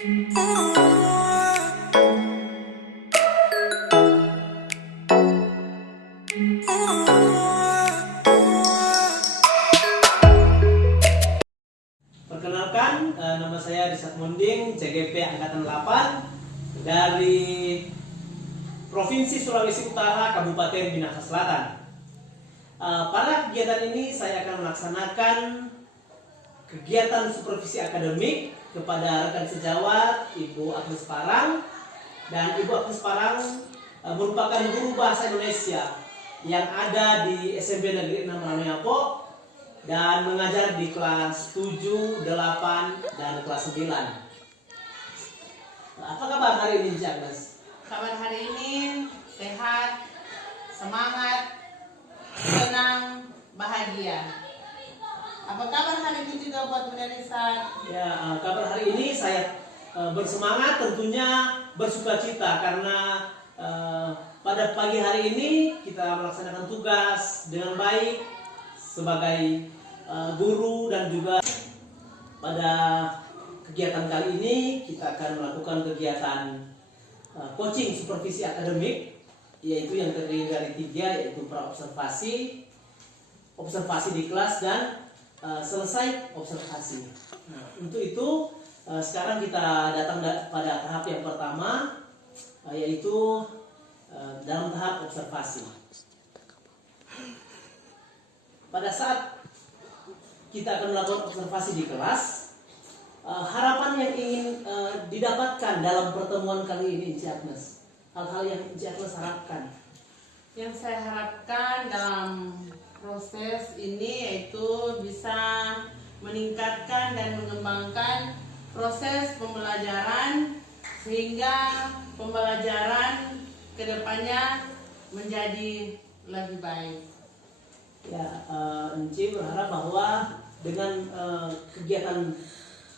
Perkenalkan, nama saya Risat Munding, CGP Angkatan 8 dari Provinsi Sulawesi Utara, Kabupaten Minahasa Selatan. Pada kegiatan ini saya akan melaksanakan kegiatan supervisi akademik kepada rekan sejawat Ibu Agnes Parang. Dan Ibu Agnes Parang merupakan guru bahasa Indonesia yang ada di SMP Negeri 6 Ranuyapo dan mengajar di kelas 7, 8, dan kelas 9. Apa kabar hari ini, Cik Agnes? Kabar hari ini sehat, semangat, senang, bahagia. Apa kabar hari ini juga buat Bunda Risa? Ya, kabar hari ini saya bersemangat, tentunya bersukacita karena pada pagi hari ini kita melaksanakan tugas dengan baik sebagai guru, dan juga pada kegiatan kali ini kita akan melakukan kegiatan coaching supervisi akademik, yaitu yang terdiri dari 3, yaitu praobservasi, observasi di kelas, dan selesai observasi. Nah, untuk itu sekarang kita datang pada tahap yang pertama, yaitu dalam tahap observasi. Pada saat kita akan melakukan observasi di kelas, harapan yang ingin didapatkan dalam pertemuan kali ini, Cik Agnes, hal-hal yang Cik Agnes harapkan. Yang saya harapkan dalam proses ini yaitu bisa meningkatkan dan mengembangkan proses pembelajaran sehingga pembelajaran kedepannya menjadi lebih baik. Ya, Enci berharap bahwa dengan kegiatan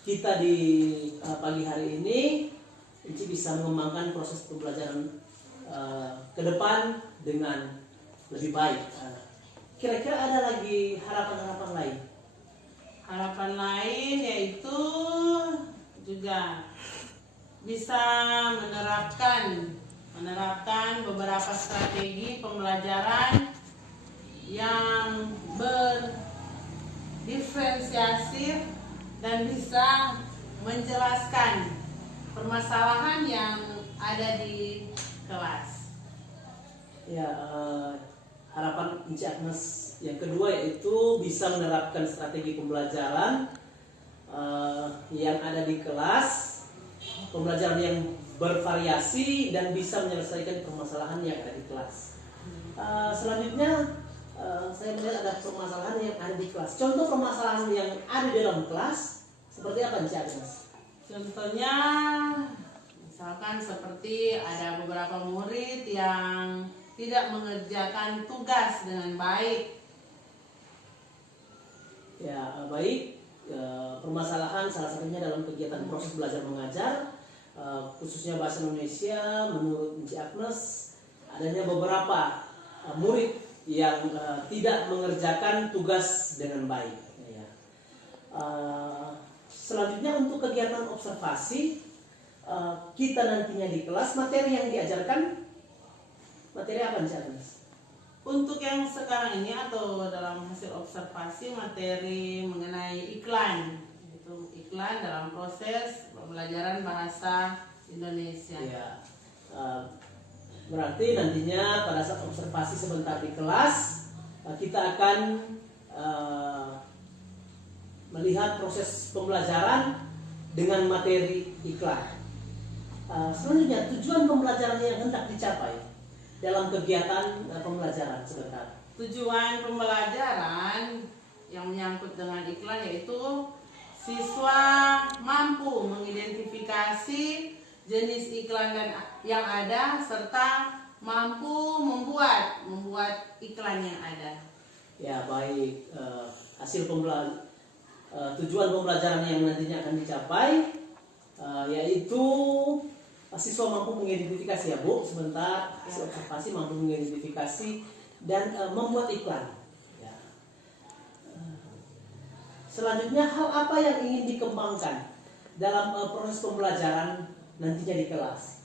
kita di pagi hari ini, Enci bisa mengembangkan proses pembelajaran ke depan dengan lebih baik. Kira-kira ada lagi harapan-harapan lain? Harapan lain yaitu juga bisa menerapkan beberapa strategi pembelajaran yang berdiferensiasi dan bisa menjelaskan permasalahan yang ada di kelas. Ya, harapan Enci Agnes yang kedua yaitu bisa menerapkan strategi pembelajaran yang ada di kelas, pembelajaran yang bervariasi dan bisa menyelesaikan permasalahan yang ada di kelas. Selanjutnya saya melihat ada permasalahan yang ada di kelas. Contoh permasalahan yang ada di dalam kelas seperti apa, Cik Agnes? Contohnya misalkan seperti ada beberapa murid yang tidak mengerjakan tugas dengan baik. Ya, baik. Permasalahan salah satunya dalam kegiatan proses belajar mengajar, khususnya bahasa Indonesia, menurut Cik Agnes adanya beberapa murid yang tidak mengerjakan tugas dengan baik. Ya. Selanjutnya untuk kegiatan observasi, kita nantinya di kelas, materi yang diajarkan materi apa, Cik Agnes? Untuk yang sekarang ini atau dalam hasil observasi materi mengenai iklan, itu iklan dalam proses pembelajaran bahasa Indonesia. Ya. Berarti nantinya pada saat observasi sebentar di kelas, kita akan melihat proses pembelajaran dengan materi iklan. Selanjutnya, tujuan pembelajaran yang hendak dicapai dalam kegiatan pembelajaran sebentar. Tujuan pembelajaran yang menyangkut dengan iklan yaitu siswa mampu mengidentifikasi jenis iklan yang ada serta mampu membuat iklan yang ada. Ya, baik. Hasil tujuan pembelajaran yang nantinya akan dicapai yaitu siswa mampu mengidentifikasi, ya Bu, sebentar, hasil observasi mampu mengidentifikasi dan membuat iklan. Ya. Selanjutnya, hal apa yang ingin dikembangkan dalam proses pembelajaran nantinya di kelas?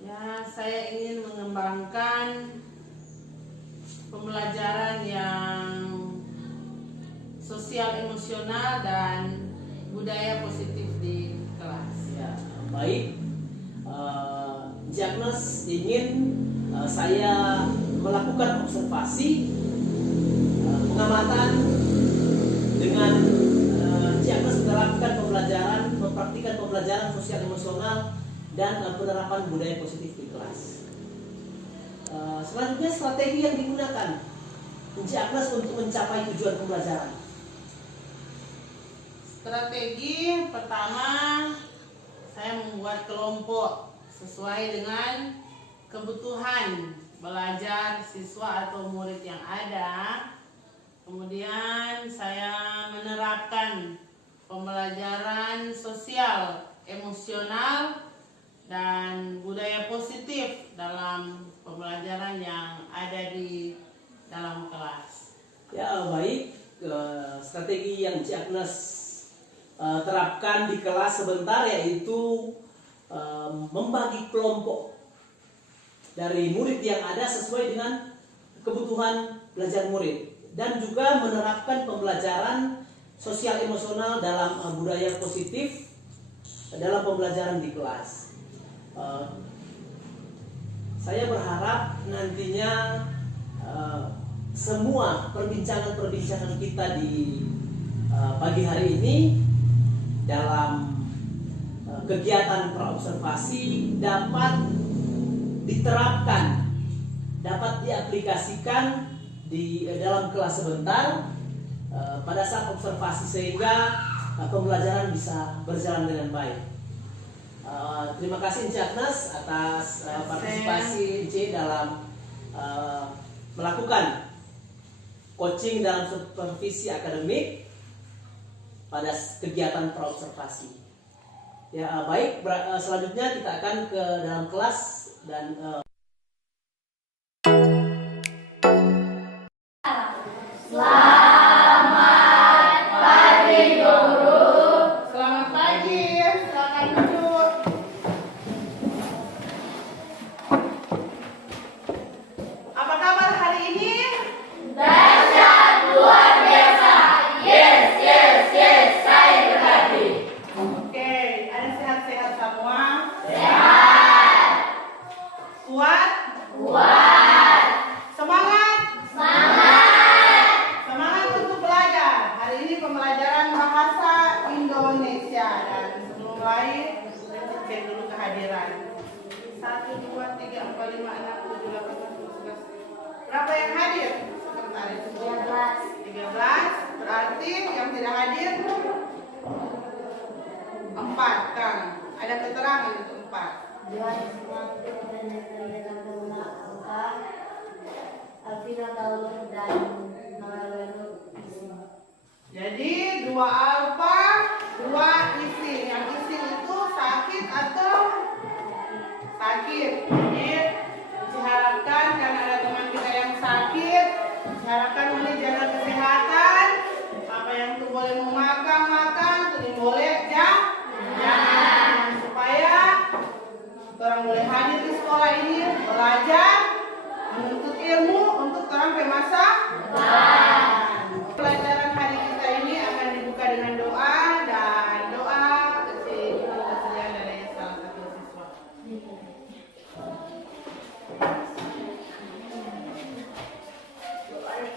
Ya, saya ingin mengembangkan pembelajaran yang sosial emosional dan budaya positif di kelas. Ya, baik. Agnes ingin saya melakukan observasi pengamatan dengan Agnes menerapkan pembelajaran, mempraktikkan pembelajaran sosial emosional dan penerapan budaya positif di kelas. Selanjutnya strategi yang digunakan Agnes untuk mencapai tujuan pembelajaran. Strategi pertama, saya membuat kelompok sesuai dengan kebutuhan belajar siswa atau murid yang ada. Kemudian saya menerapkan pembelajaran sosial, emosional, dan budaya positif dalam pembelajaran yang ada di dalam kelas. Ya, baik. Strategi yang Agnes terapkan di kelas sebentar yaitu membagi kelompok dari murid yang ada sesuai dengan kebutuhan belajar murid, dan juga menerapkan pembelajaran sosial emosional dalam budaya positif dalam pembelajaran di kelas. Saya berharap nantinya semua perbincangan-perbincangan kita di pagi hari ini dalam kegiatan praobservasi dapat diterapkan, dapat diaplikasikan di dalam kelas sebentar pada saat observasi, sehingga pembelajaran bisa berjalan dengan baik. Terima kasih Agnes atas partisipasi dalam melakukan coaching dalam supervisi akademik pada kegiatan praobservasi. Ya, baik. Selanjutnya kita akan ke dalam kelas dan Selamat pagi guru. Selamat pagi, silakan duduk. Apa kabar hari ini? Dahsyat luar biasa. Yes, yes, yes, saya berhati. Oke, ada sehat-sehat semua? Sehat. Kuat? Kuat. Semangat? Semangat. Semangat untuk belajar. Hari ini pembelajaran bahasa Indonesia, dan sebelum mulai kita cek dulu kehadiran. 1, 2, 3, 4, 5, 6, 7, 8, 9, 10. Berapa yang hadir? Sekretaris 13. Berarti yang tidak hadir 4, Kang. Ada keterangan itu 4. Jadi 2 alfa, 2 isin. Yang isin itu sakit atau sakit. Jadi diharapkan karena ada teman kita yang sakit, diharapkan ini jaga kesehatan. Apa yang tuh boleh mau makan, tuh boleh jangan. Supaya orang boleh hadir di sekolah ini belajar, menuntut ilmu untuk orang ke masa depan. Pelajaran hari kita ini akan dibuka dengan doa, dan doa kesediaan dari salah satu siswa.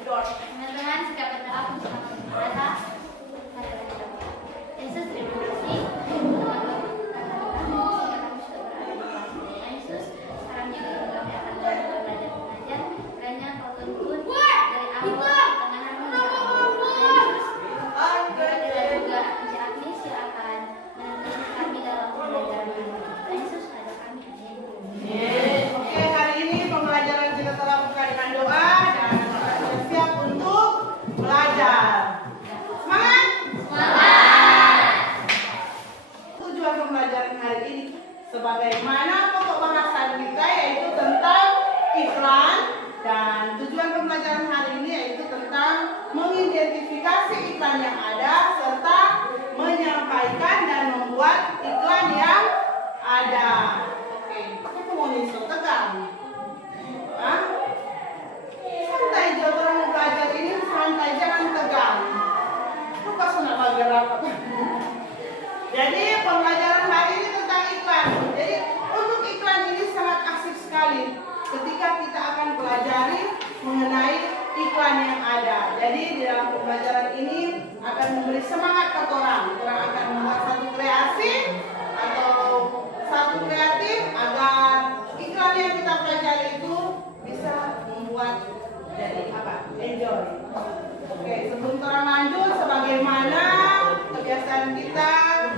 Teman-teman, sudah berdoa untuk mereka. Yesus, terima kasih. Yesus, sekarang juga kami akan belajar. Kiranya Kau tuntun dari awal pertengahan hingga akhir. Yesus, juga Encik Agnes yang akan menuntun kami dalam pembelajaran ini. Yesus, ada kami. Amin. Oke, hari ini pembelajaran kita telah buka dengan doa, dan kita sudah siap untuk belajar. Semangat! Tujuan pembelajaran hari ini, sebagaimana pokok bahasan kita yaitu tentang iklan, dan tujuan pembelajaran hari ini yaitu tentang mengidentifikasi iklan yang ada serta menyampaikan dan agak rapat. Jadi pembelajaran hari ini tentang iklan. Jadi untuk iklan ini sangat asik sekali ketika kita akan pelajari mengenai iklan yang ada. Jadi di dalam pembelajaran ini akan memberi semangat ke orang. Orang akan membuat satu kreasi atau satu kreatif agar iklan yang kita pelajari itu bisa membuat jadi apa? Enjoy. Oke, sebelum terang lanjut, sebagaimana kebiasaan kita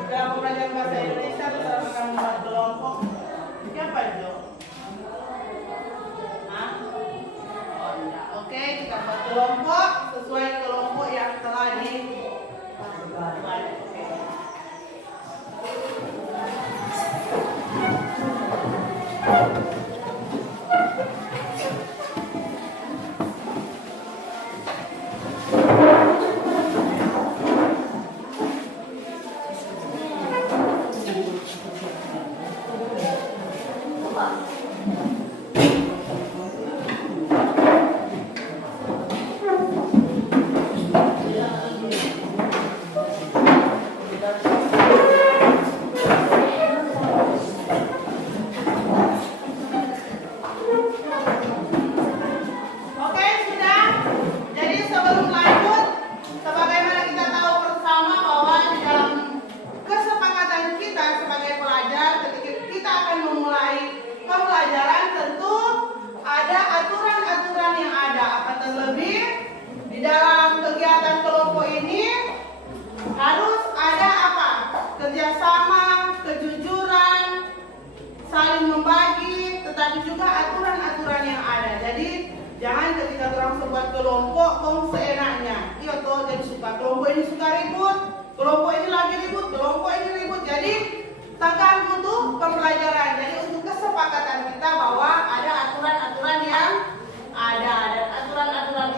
dalam pembelajaran bahasa Indonesia, kita akan membuat kelompok. Siapa Jo? Hah? Oh enggak. Oke, kita buat kelompok sesuai kelompok yang telah dibuat. Oke. Oke, sudah. Jadi sebelum lanjut, sebagaimana kita tahu bersama bahwa di dalam kesepakatan kita sebagai pelajar, ketika kita akan memulai pembelajaran, tentu ada aturan-aturan yang ada. Apa terlebih di dalam kegiatan kelompok ini harus ada apa? Kerjasama, kejujuran, saling membagi, tetapi juga aturan-aturan yang ada. Jadi jangan ketika orang sebuah kelompok kong seenaknya. Iya toh, jadi suka kelompok ini suka ribut, kelompok ini lagi ribut, kelompok ini ribut. Jadi tekan untuk pembelajaran. Jadi untuk kesepakatan kita bahwa ada aturan-aturan yang ada, dan aturan-aturan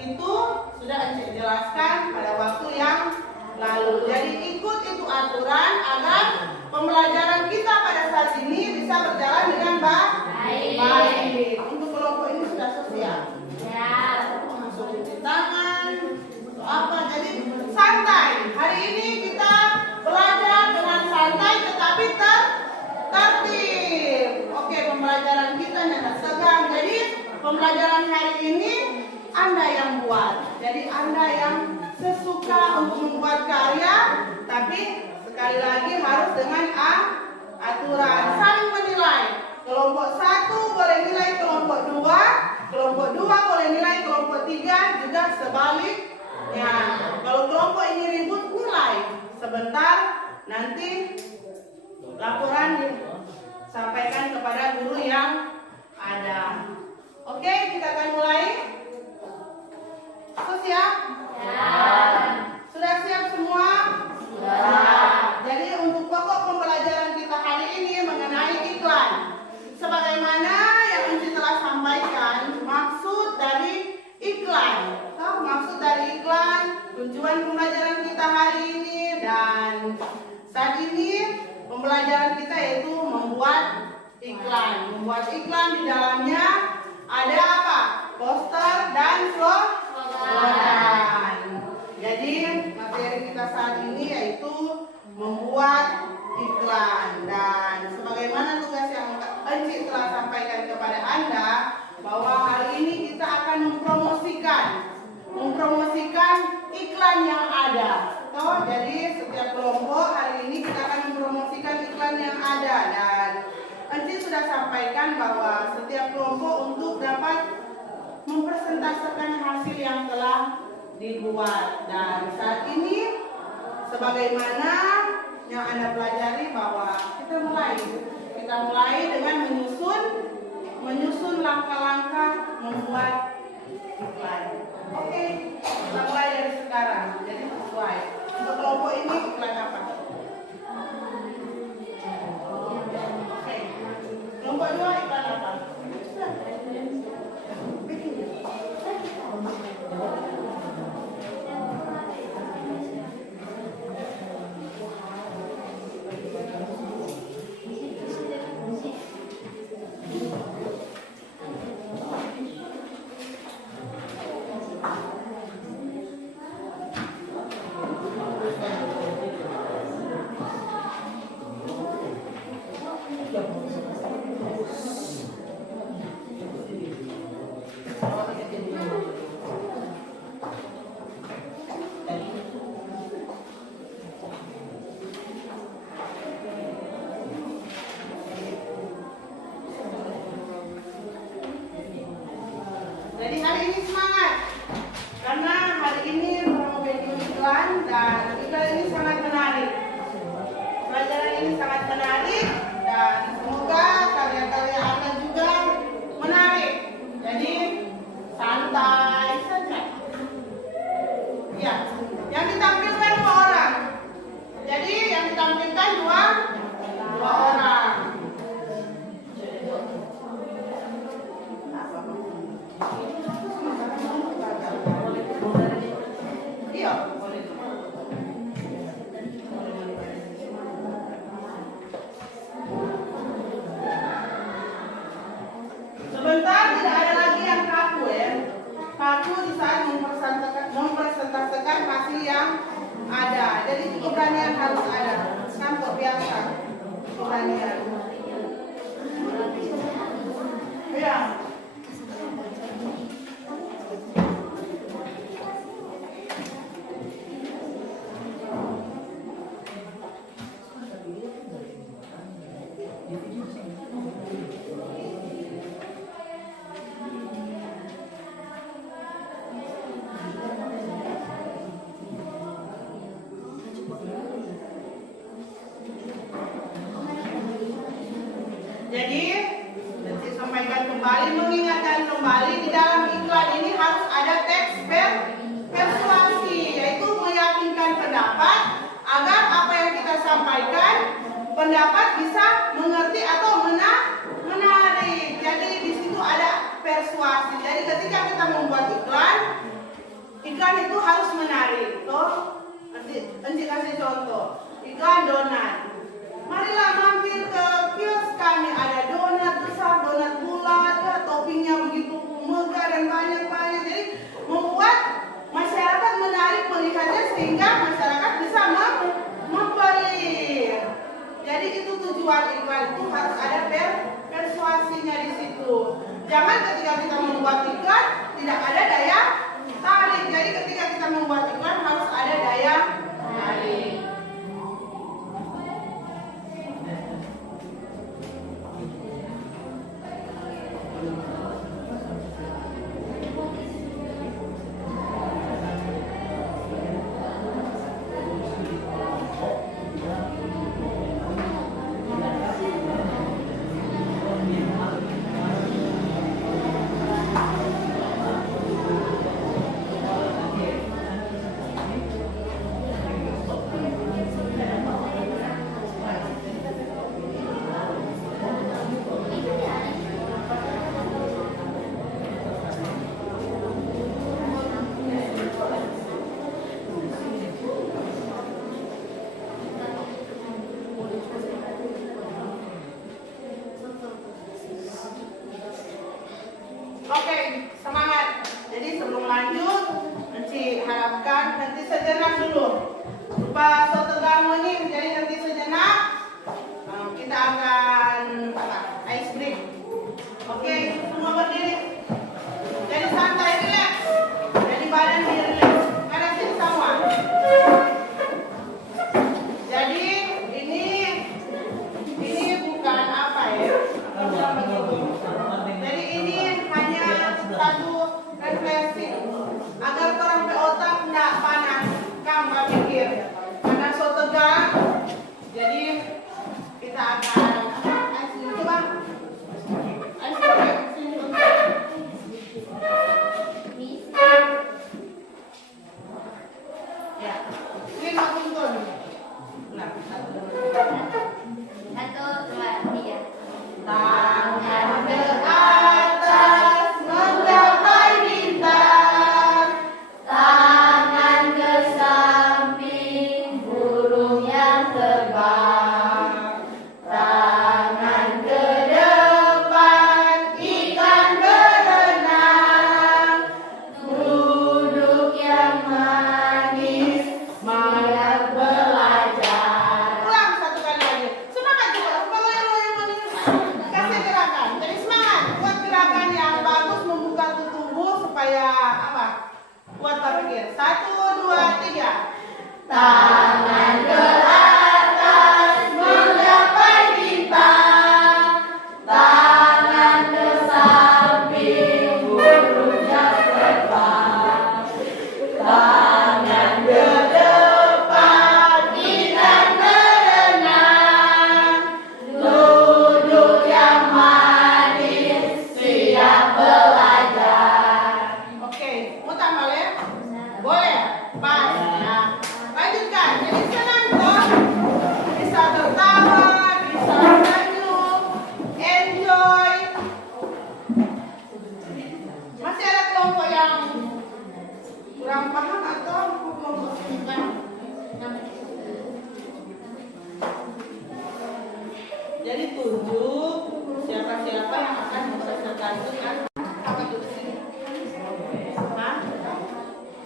itu sudah Encik jelaskan pada waktu yang lalu. Jadi ikut itu aturan agar pembelajaran kita pada saat ini bisa berjalan dengan baik. Untuk kelompok ini sudah sosial. Ya. Langsung cuci tangan, untuk apa? Jadi santai. Hari ini kita belajar dengan santai tetapi tertib. Oke, pembelajaran kita tidak tegang. Jadi pembelajaran hari ini Anda yang buat. Jadi Anda yang sesuka untuk membuat karya, tapi sekali lagi harus dengan aturan. Saling menilai. Kelompok 1 boleh nilai kelompok 2, kelompok 2 boleh nilai kelompok 3, juga sebaliknya. Kalau kelompok ini ribut, nilai sebentar, nanti laporan disampaikan kepada guru yang ada. Oke, kita akan mulai. Siap? Sudah siap semua? Jadi untuk pokok pembelajaran kita hari ini mengenai iklan. Sebagaimana yang Encik telah sampaikan, maksud dari iklan. Maksud dari iklan, tujuan pembelajaran kita hari ini, dan saat ini pembelajaran kita yaitu membuat iklan. Membuat iklan di dalamnya ada apa? Poster dan slogan. Jadi materi kita saat ini yaitu membuat iklan, dan sebagaimana tugas yang Encik telah sampaikan kepada Anda bahwa hari ini kita akan mempromosikan iklan yang ada. Jadi setiap kelompok hari ini kita akan mempromosikan iklan yang ada, dan Encik sudah sampaikan bahwa setiap kelompok untuk dapat mempresentasikan hasil yang telah dibuat. Dan saat ini sebagaimana yang Anda pelajari bahwa kita mulai dengan menyusun langkah-langkah membuat iklan. Oke, kita mulai dari sekarang. Jadi sesuai. Untuk kelompok ini iklan apa? Oke. Kelompok 2 iklan apa? Jadi nanti sampaikan kembali, mengingatkan kembali di dalam iklan ini harus ada teks persuasi, yaitu meyakinkan pendapat agar apa yang kita sampaikan pendapat bisa mengerti atau menarik. Jadi di situ ada persuasi. Jadi ketika kita membuat iklan itu harus menarik. Toh, nanti kasih contoh. Iklan donat. Marilah mampir ke kios kami, ada donat besar, donat bulat, ya, toppingnya begitu megah dan banyak-banyak. Jadi membuat masyarakat menarik melihatnya sehingga masyarakat bisa membeli. Jadi itu tujuan iklan, itu harus ada persuasinya di situ. Jangan ketika kita membuat iklan tidak ada daya tarik. Jadi ketika kita membuat iklan harus ada daya tarik. Oke, semangat. Jadi sebelum lanjut, nanti harapkan nanti sejenak dulu. Lupa so tegang ini, jadi nanti sejenak kita akan ice break. Oke, semua berdiri. Jadi santai, relax. Jadi badan relax. Karena sini sama. Jadi ini bukan apa ya? Jadi ini hanya satu refleksi agar orang pe otak tidak panas. Kamu pikir karena so tegang. Jadi kita akan coba ya. Ini mau tuntun. Nah, 1, 2, 3. tangan ke atas menggapai bintang, Tangan ke samping, burung yang terbang. tangan ke depan, ikan berenang, Duduk yang manis, semangat belajar. Ulang satu kali lagi. Semangat juga. Kalau yang manis, kasih gerakan. Jadi semangat. Buat gerakan yang bagus membuka tubuh supaya apa? Buat berpikir. 1, 2, 3. Tangan ke atas menggapai bintang, tangan ke samping burung yang terbang, tangan ke depan ikan berenang, duduk yang manis siap belajar. Oke, mau tambah ya? Boleh? Pas. Nah, lanjutkan. Jadi senang toh? Bisa tertawa, bisa senyum, enjoy. Masih ada kelompok yang kurang paham atau kelompok sedang? Jadi tunjuk siapa-siapa yang akan mempesertakan itu kan? Apa itu sini? Hah?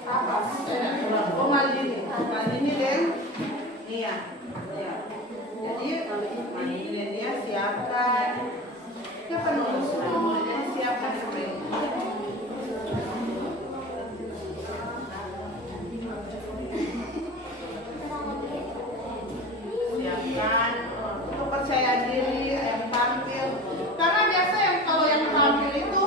Apa? Oh, Maldini. Maldini dan Nia. Ya. Jadi Maldini dan Nia siapkan. Siapa nulis? Jadi siapkan sprint. Siapkan. Percaya diri, yang tampil. Karena biasa yang kalau yang tampil itu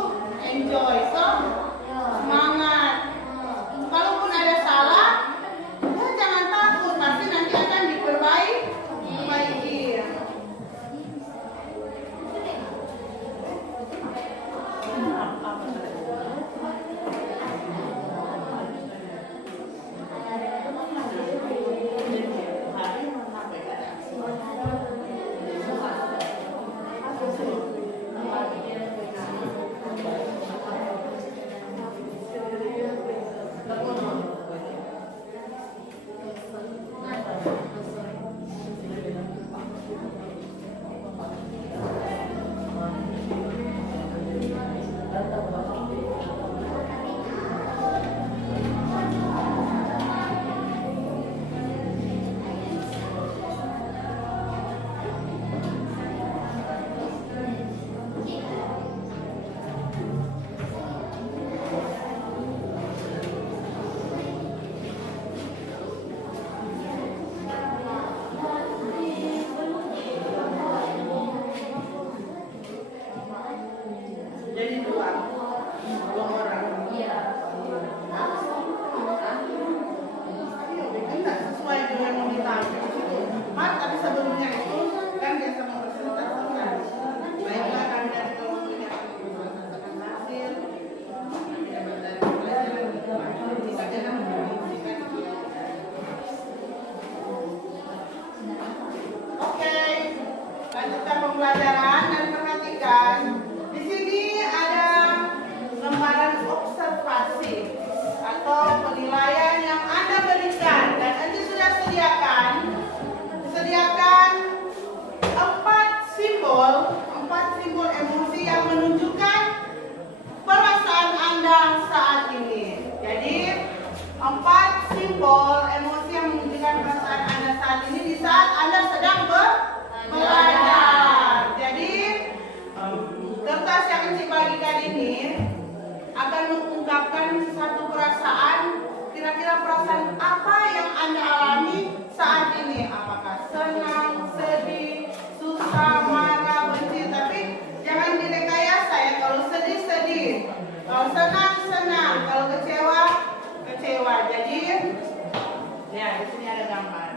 gambar.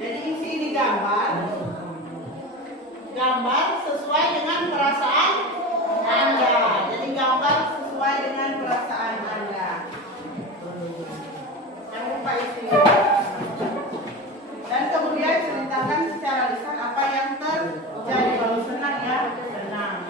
Jadi isi ini gambar sesuai dengan perasaan Anda. Jadi gambar sesuai dengan perasaan Anda. Jangan lupa isi. Dan kemudian ceritakan secara lisan apa yang terjadi. Kalau senang ya, senang.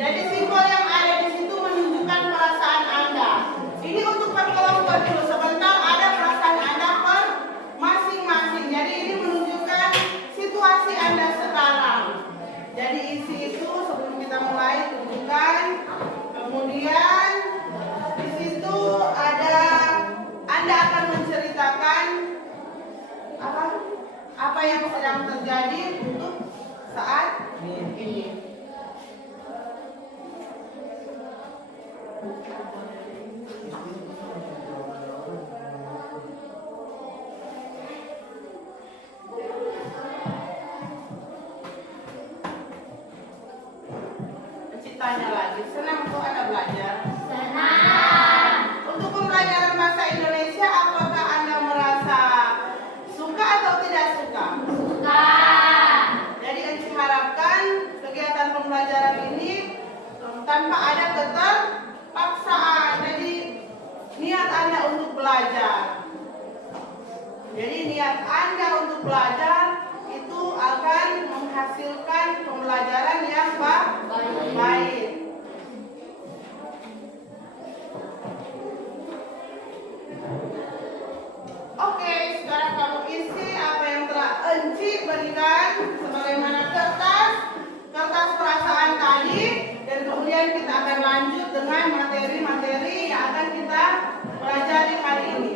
Jadi simbol yang ada di situ menunjukkan perasaan Anda. Ini untuk perkelompok dulu. Sebentar ada perasaan Anda per masing-masing. Jadi ini menunjukkan situasi Anda sekarang. Jadi isi itu sebelum kita mulai tunjukkan. Kemudian di situ ada Anda akan menceritakan apa yang sedang terjadi untuk saat ini. Tanya lagi, senang kok Anda belajar? Senang. Untuk pembelajaran bahasa Indonesia, apakah Anda merasa suka atau tidak suka? Suka. Jadi Enci harapkan kegiatan pembelajaran ini tanpa ada keterpaksaan. Jadi niat Anda untuk belajar. Jadi niat Anda untuk belajar itu akan menghasilkan pembelajaran yang baik. Oke, sekarang kamu isi apa yang telah Enci berikan sebagaimana kertas perasaan tadi, dan kemudian kita akan lanjut dengan materi-materi yang akan kita pelajari hari ini.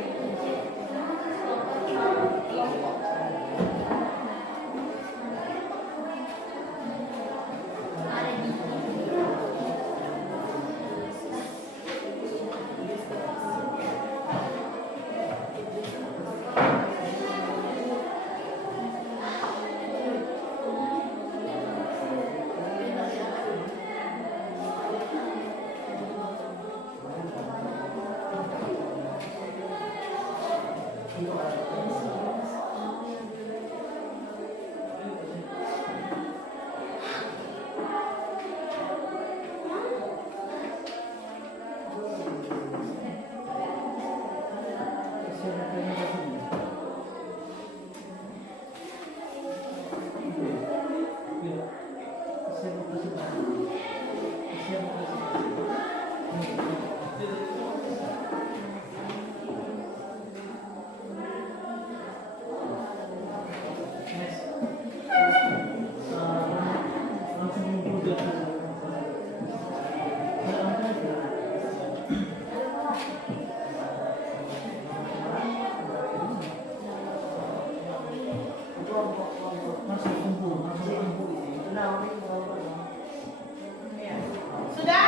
Sudah?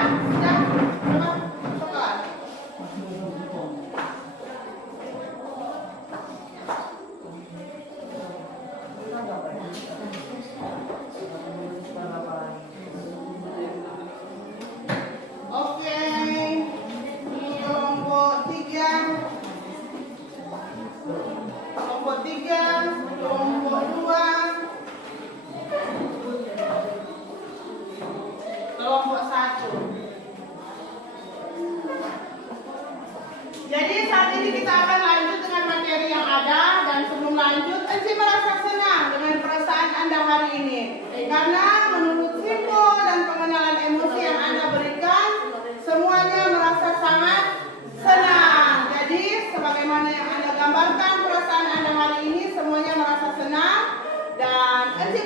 Coba. Oke. Kelompok 3, kelompok 2, kelompok 1. Jadi saat ini kita akan lanjut dengan materi yang ada, dan sebelum lanjut, Enci merasa senang dengan perasaan Anda hari ini. Karena menurut simbol dan pengenalan emosi yang Anda berikan, semuanya merasa sangat senang. Jadi sebagaimana yang Anda gambarkan perasaan Anda hari ini, semuanya merasa senang, dan Enci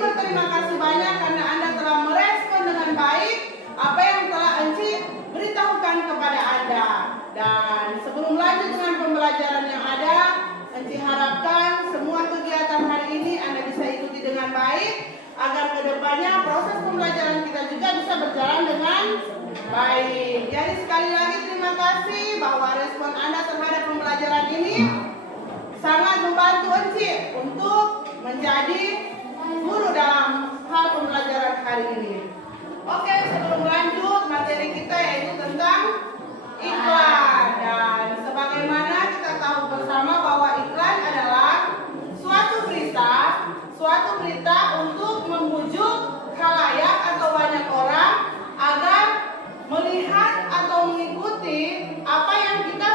Baik, jadi sekali lagi terima kasih bahwa respon Anda terhadap pembelajaran ini sangat membantu Enci untuk menjadi guru dalam hal pembelajaran hari ini. Oke, sebelum lanjut materi kita yaitu tentang iklan. Dan sebagaimana kita tahu bersama bahwa iklan adalah suatu berita untuk membujuk khalayak atau banyak orang agar melihat atau mengikuti apa yang kita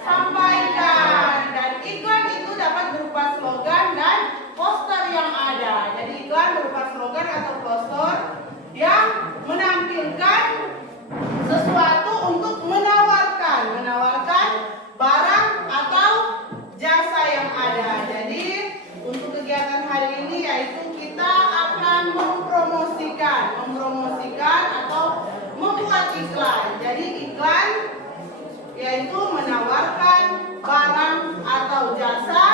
sampaikan. Dan iklan itu dapat berupa slogan dan poster yang ada. Jadi iklan berupa slogan atau poster yang menampilkan sesuatu untuk menawarkan barang atau jasa yang ada. Jadi untuk kegiatan hari ini yaitu kita akan mempromosikan atau membuat iklan. Jadi iklan yaitu menawarkan barang atau jasa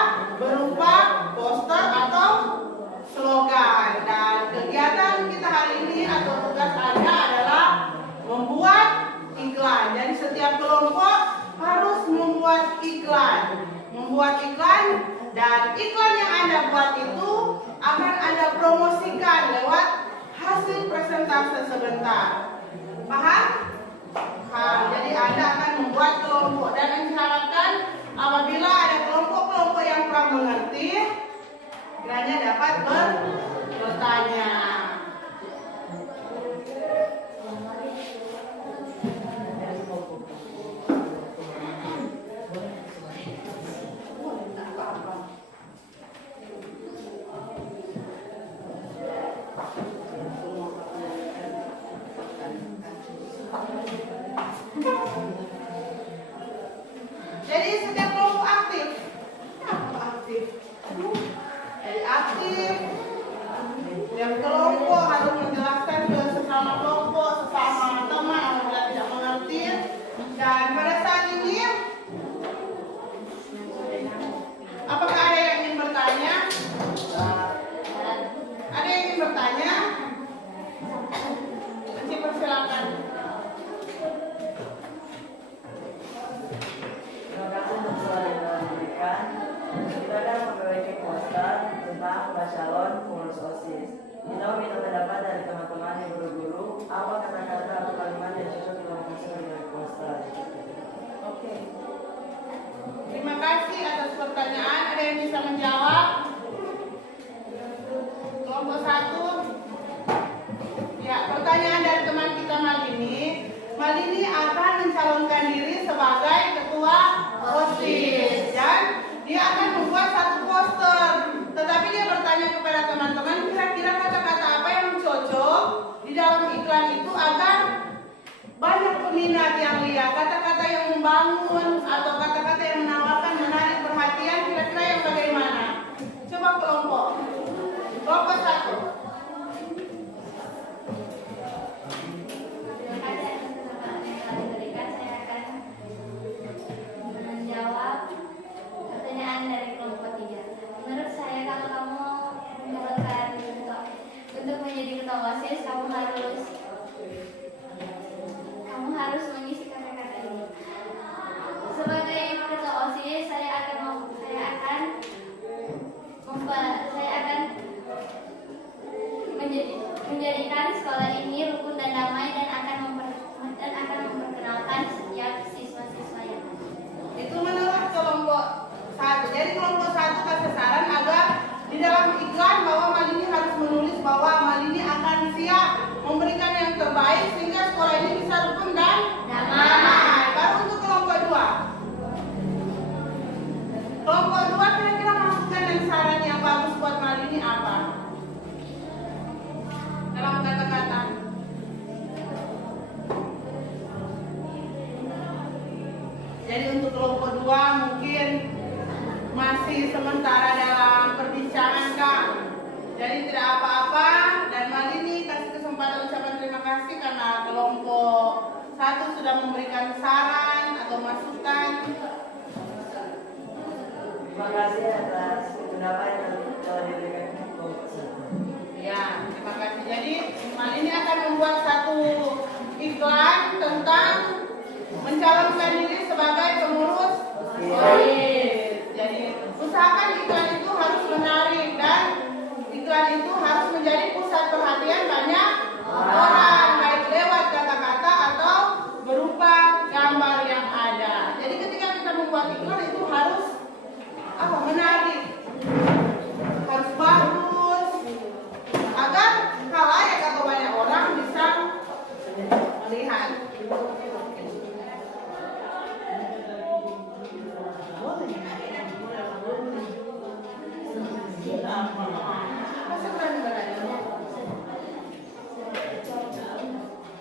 berupa poster atau slogan. Dan kegiatan kita hari ini atau tugas Anda adalah membuat iklan. Jadi setiap kelompok harus membuat iklan. Dan iklan yang Anda buat itu akan Anda promosikan lewat hasil presentase sebentar. Paham? Jadi Anda akan membuat kelompok dan diharapkan apabila ada kelompok-kelompok yang kurang mengerti, kiranya dapat bertanya. Jadi setiap kelompok aktif. Jadi aktif. Setiap kelompok harus menjelaskan ke sesama kelompok, sesama teman apabila tidak mengerti. Dan pada saat ini, apakah ada yang ingin bertanya? Ada yang ingin bertanya? Nanti persilakan. Kita akan memiliki poster tentang calon pengurus OSIS. Kita meminta pendapat dari teman-teman yang guru-guru apa kata-kata atau kalimat yang cocok dilakukan dari poster. Oke. Terima kasih atas pertanyaan. Ada yang bisa menjawab? Kelompok 1. Ya, pertanyaan dari teman kita Malini. Malini akan mencalonkan diri sebagai ketua OSIS dan dia akan membuat satu poster. Tetapi dia bertanya kepada teman-teman, kira-kira kata-kata apa yang cocok di dalam iklan itu agar banyak peminat yang lihat, kata-kata yang membangun atau kata-kata yang menawarkan, menarik perhatian, kira-kira yang bagaimana? Coba kelompok 1. Dari kelompok 3. Menurut saya kalau kamu mencalonkan untuk menjadi ketua OSIS, kamu harus mengisi kata-kata ini. Sebagai ketua OSIS, saya akan menjadikan sekolah ini rukun dan damai dan akan memperkenalkan setiap siswa-siswa yang ada. Itu menurut kelompok 1. Jadi kelompok 1 kasih saran agar di dalam iklan bahwa Malini harus menulis bahwa Malini akan siap memberikan yang terbaik sehingga sekolah ini bisa rukun dan damai. Baru untuk kelompok 2. Kelompok 2 kira-kira masukan dan saran yang bagus buat Malini apa? Dalam kata-kata. Jadi untuk kelompok 2 mungkin masih sementara dalam perbincangan Kak. Jadi tidak apa-apa dan Malini kasih kesempatan ucapan terima kasih karena kelompok 1 sudah memberikan saran atau masukan. Terima kasih atas pendapat yang telah diberikan kelompok 1. Ya, terima kasih. Jadi Malini akan membuat satu iklan iklan tentang mencalonkan diri sebagai pengurus OSIS. Jadi usahakan iklan itu harus menarik dan iklan itu harus menjadi pusat perhatian banyak orang, baik lewat kata-kata atau berupa gambar yang ada. Jadi ketika kita membuat iklan itu harus menarik, harus bagus, agar khalayak atau banyak orang bisa melihat.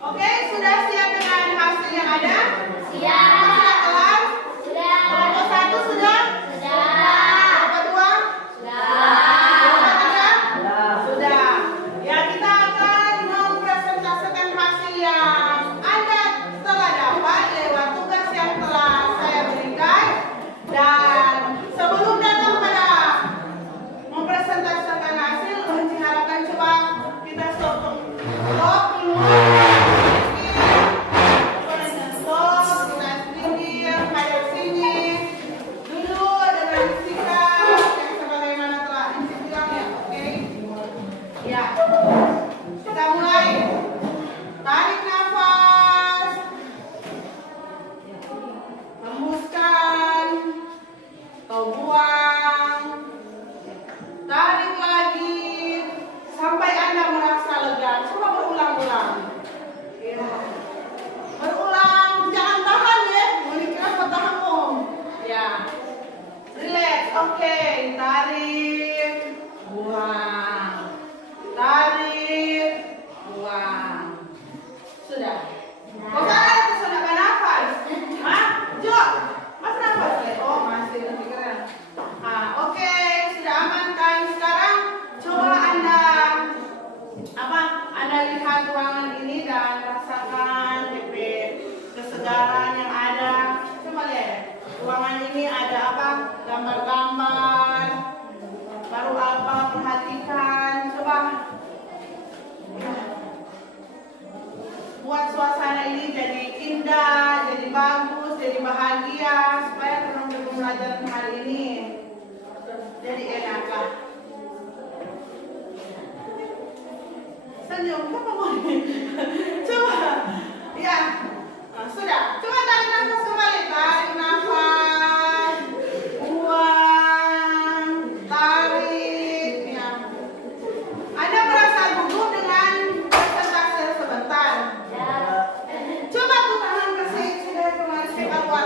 Oke, sudah siap dengan hasil yang ada? Siap. Sudah kelar? Sudah. Kelompok 1 sudah? Sudah. Kelompok 2? Kelompok 3? Sudah. Ya, kita akan mempresentasikan hasil yang Anda telah dapat lewat tugas yang telah saya berikan. Dan sebelum datang pada mempresentasikan hasil, diharapkan coba kita stop dulu. Kita mulai. Tarik nafas, hembuskan, kau buang, tarik lagi sampai Anda merasa lega. Coba berulang-ulang. Ya. Berulang, jangan tahan ya. Menikah tahan om. Ya. Relax. Oke, tarik, buang. Tarik, buang. Sudah. Kok salah kesunakan nafas? Hah? Jo, mas nafas ya? Oh masih, lebih keren. Oke, sudah aman kan? Sekarang coba Anda lihat ruangan ini dan rasakan DP kesegaran yang ada. Coba lihat, ruangan ini ada apa? Gambar-gambar. Baru apa? Perhatikan. Coba. Buat suasana ini jadi indah, jadi bagus, jadi bahagia, supaya teman pembelajaran hari ini jadi enak lah. Senyum, apa mau? Coba, ya, sudah. Coba tarik nafas kembali, tarik nafas, buang, tarik, ya. Anda merasa gugup dengan presentasi sebentar? Coba tuh tangan kasih dari kemarin saya keluar.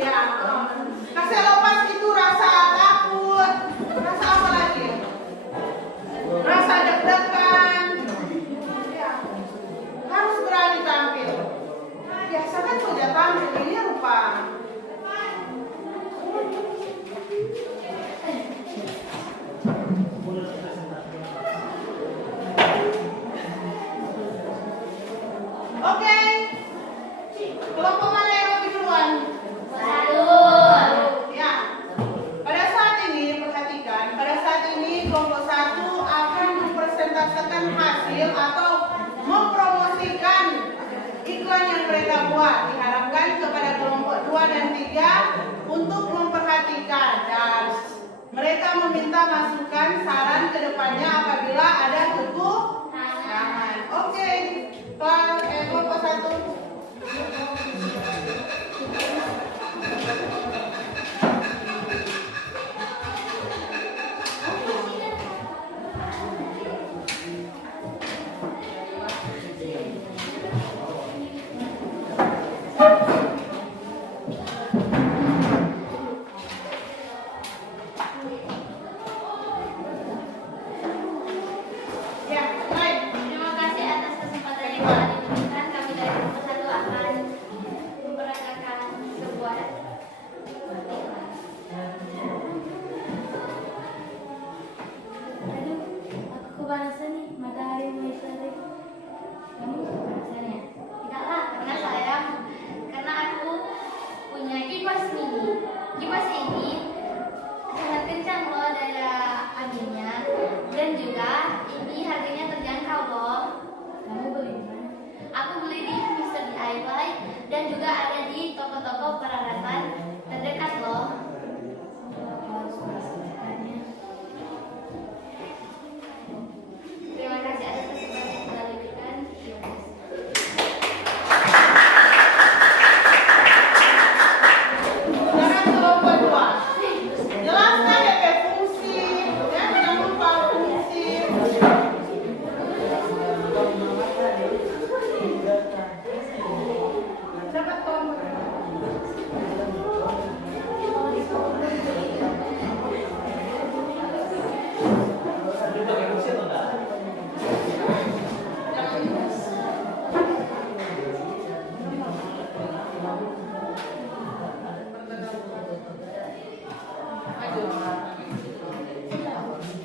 Ya, kasih lepas itu rasa takut, rasa apa lagi? Rasa deg-degan. Ya, harus berani tampil. Biasa kan sudah tampil ini rupa. Oke, kelompok mana yang lebih duluan? Ya, pada saat ini perhatikan, pada saat ini kelompok 1 akan mempresentasikan hasil atau mempromosikan iklan yang mereka buat. Diharapkan kepada kelompok 2 dan 3 untuk memperhatikan dan mereka meminta masukan saran ke depannya apabila ada kekurangan. Oke, kelompok 1. Ya, baik. Terima kasih atas kesempatan yang telah diberikan. Kami dari kelompok 1 akan memperagakan sebuah Aduh, aku kepanasan nih, matahari mulai terik. Kamu kepanasan ya? Tidaklah, karena aku punya kipas mini. Kipas ini sangat kencang loh daya anginnya, dan juga ini harganya terjangkau loh. Kamu beli di mana? dan juga ada di toko-toko peralatan terdekat loh. Terima kasih atas kesempatan yang telah diberikan. Terima kasih. Sekarang kelompok 2. Jelaskan DP fungsi. Jangan lupa fungsi. Cepat kelompok 2. Ini pakai fungsi atau enggak?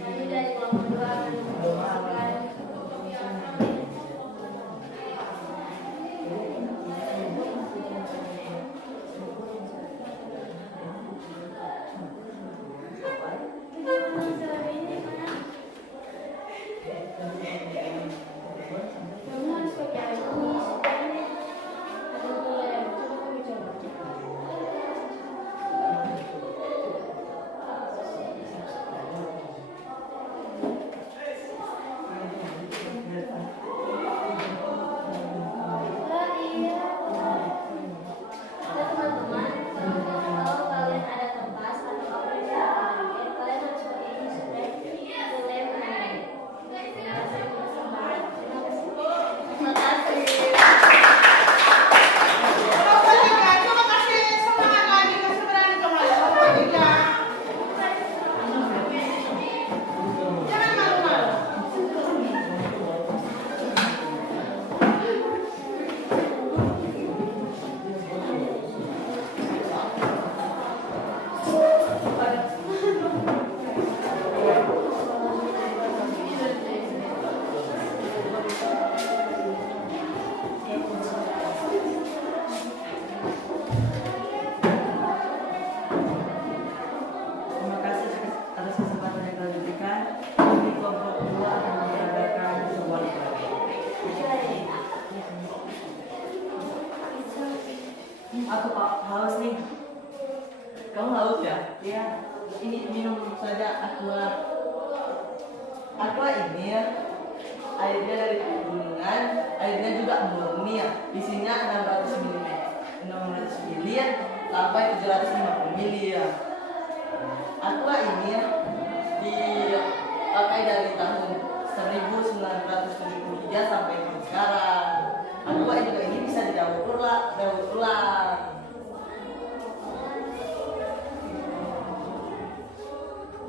Kami dari kelompok 2 akan memperkenalkan teman-teman, kalau kalian ada kertas atau apa yang kalian harus pakai ini supaya lem menarik. Terima kasih. Terima kasih. Kelompok 3, coba kasih semangat lagi, kasih berani kembali. Kelompok 3. Jangan malu-malu. Terima kasih atas kesempatan yang telah diberikan. Kami kelompok 2 akan mengadakan sebuah lomba. Aku haus nih. Kamu haus ya? Iya. Ini minum saja aqua. Aqua ini ya, airnya dari pegunungan, airnya juga murni ya. Isinya 600 ml, 600 ml sampai 750 ml ya. Aqua ini ya dipakai dari tahun 1973 sampai sekarang. Aqua juga ini bisa didaur ulang.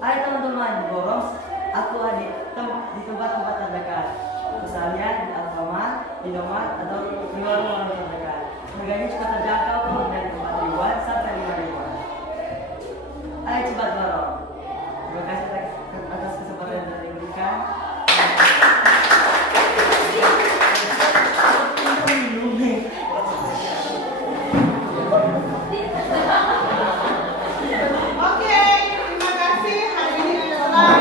Hai teman-teman, borong Aqua di tempat-tempat terdekat. Misalnya di Alfamart, Indomaret atau di warung-warung terdekat. Harganya cukup terjangkau kok, dari 4 ribuan sampai 5 ribuan. Ayo cepat borong. Terima kasih atas kesempatan yang telah diberikan. Oke, terima kasih. Hari ini adalah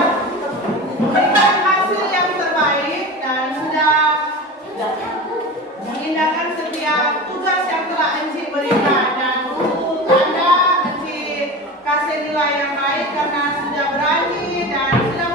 memberikan hasil yang terbaik dan sudah mengindahkan setiap tugas yang telah Enci berikan. Dan untuk Anda, Enci kasih nilai yang baik karena sudah berani dan sudah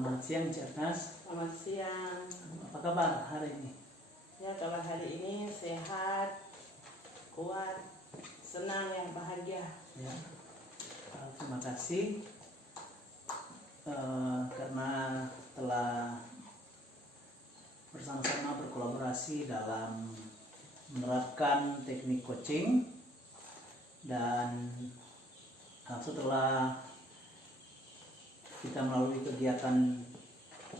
Selamat siang Cik Agnes. Selamat siang. Apa kabar hari ini? Ya, kabar hari ini sehat, kuat, senang, yang bahagia. Ya. Terima kasih karena telah bersama-sama berkolaborasi dalam menerapkan teknik coaching, dan setelah kita melalui kegiatan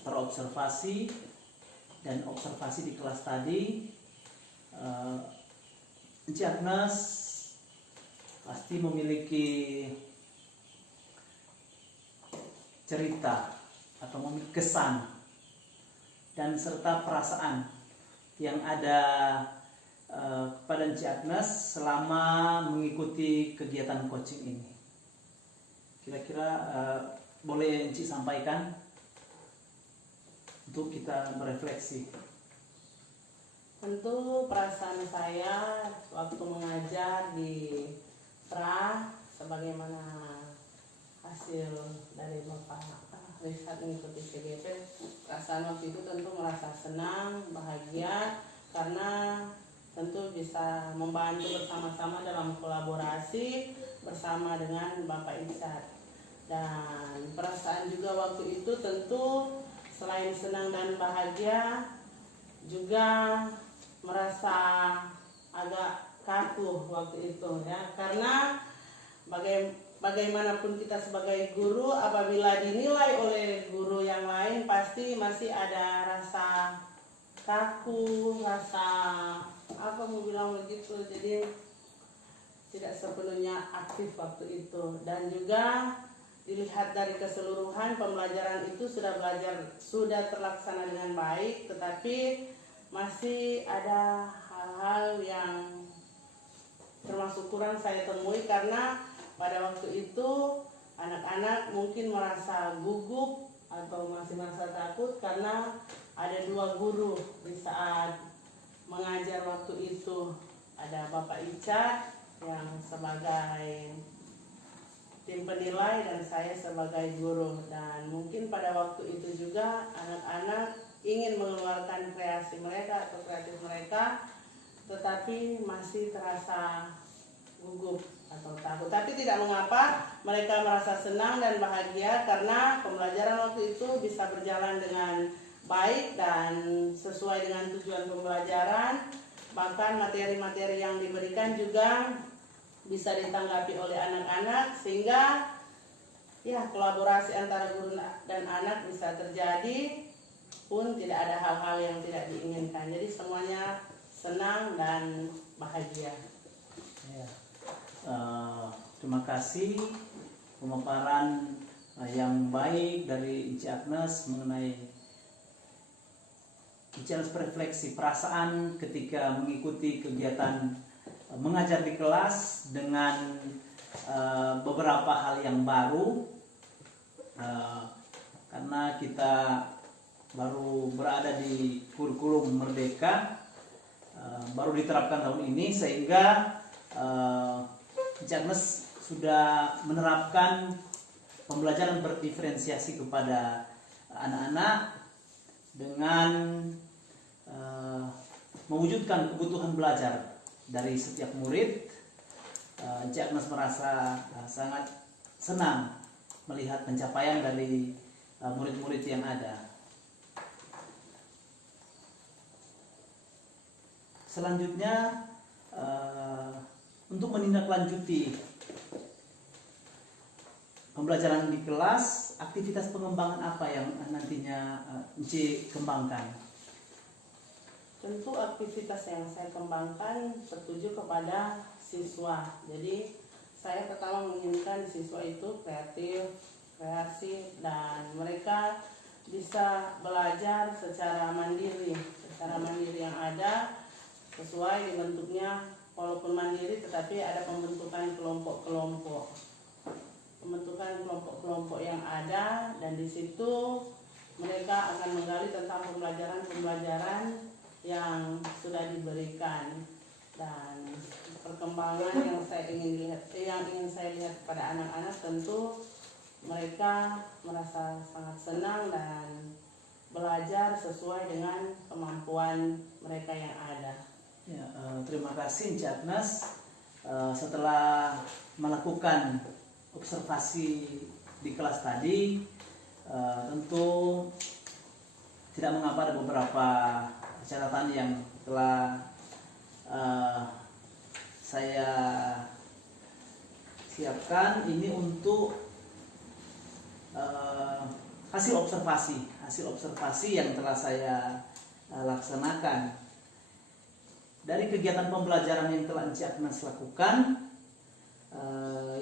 terobservasi dan observasi di kelas tadi, Encik Agnes pasti memiliki cerita atau memiliki kesan dan serta perasaan yang ada kepada Encik Agnes selama mengikuti kegiatan coaching ini. Kira-kira boleh Encik sampaikan untuk kita berefleksi. Tentu perasaan saya waktu mengajar di PRA, sebagaimana hasil dari Bapak Rizhat mengikuti CGP, perasaan waktu itu tentu merasa senang, bahagia, karena tentu bisa membantu bersama-sama dalam kolaborasi bersama dengan Bapak Icat. Dan perasaan juga waktu itu tentu selain senang dan bahagia, juga merasa agak kaku waktu itu ya, karena bagaimanapun kita sebagai guru, apabila dinilai oleh guru yang lain pasti masih ada rasa kaku, rasa apa mau bilang begitu, jadi tidak sepenuhnya aktif waktu itu. Dan juga dilihat dari keseluruhan pembelajaran itu sudah terlaksana dengan baik, tetapi masih ada hal-hal yang termasuk kurang saya temui, karena pada waktu itu anak-anak mungkin merasa gugup atau masih merasa takut karena ada 2 guru di saat mengajar waktu itu. Ada Bapak Ica yang sebagai tim penilai dan saya sebagai guru, dan mungkin pada waktu itu juga anak-anak ingin mengeluarkan kreasi mereka atau kreatif mereka, tetapi masih terasa gugup atau takut. Tapi tidak mengapa, mereka merasa senang dan bahagia karena pembelajaran waktu itu bisa berjalan dengan baik dan sesuai dengan tujuan pembelajaran. Bahkan materi-materi yang diberikan juga bisa ditanggapi oleh anak-anak, sehingga ya kolaborasi antara guru dan anak bisa terjadi pun tidak ada hal-hal yang tidak diinginkan. Jadi semuanya senang dan bahagia. Ya. Terima kasih pemaparan yang baik dari Encik Agnes mengenai Encik Agnes berefleksi perasaan ketika mengikuti kegiatan mengajar di kelas dengan beberapa hal yang baru, karena kita baru berada di kurikulum Merdeka, baru diterapkan tahun ini, sehingga Encik Agnes sudah menerapkan pembelajaran berdiferensiasi kepada anak-anak dengan mewujudkan kebutuhan belajar dari setiap murid. Encik Agnes merasa sangat senang melihat pencapaian dari murid-murid yang ada. Selanjutnya, untuk menindaklanjuti pembelajaran di kelas, aktivitas pengembangan apa yang nantinya Encik kembangkan? Tentu aktivitas yang saya kembangkan tertuju kepada siswa. Jadi saya pertama menginginkan siswa itu kreatif, kreasi, dan mereka bisa belajar secara mandiri yang ada, sesuai dibentuknya walaupun mandiri, tetapi ada pembentukan kelompok-kelompok yang ada, dan di situ mereka akan menggali tentang pembelajaran yang sudah diberikan. Dan perkembangan yang ingin saya lihat pada anak-anak tentu mereka merasa sangat senang dan belajar sesuai dengan kemampuan mereka yang ada. Ya, terima kasih Cik Agnes. Setelah melakukan observasi di kelas tadi, tentu tidak mengapa ada beberapa catatan yang telah saya siapkan ini untuk hasil observasi yang telah saya laksanakan dari kegiatan pembelajaran yang telah Encik Agnes lakukan.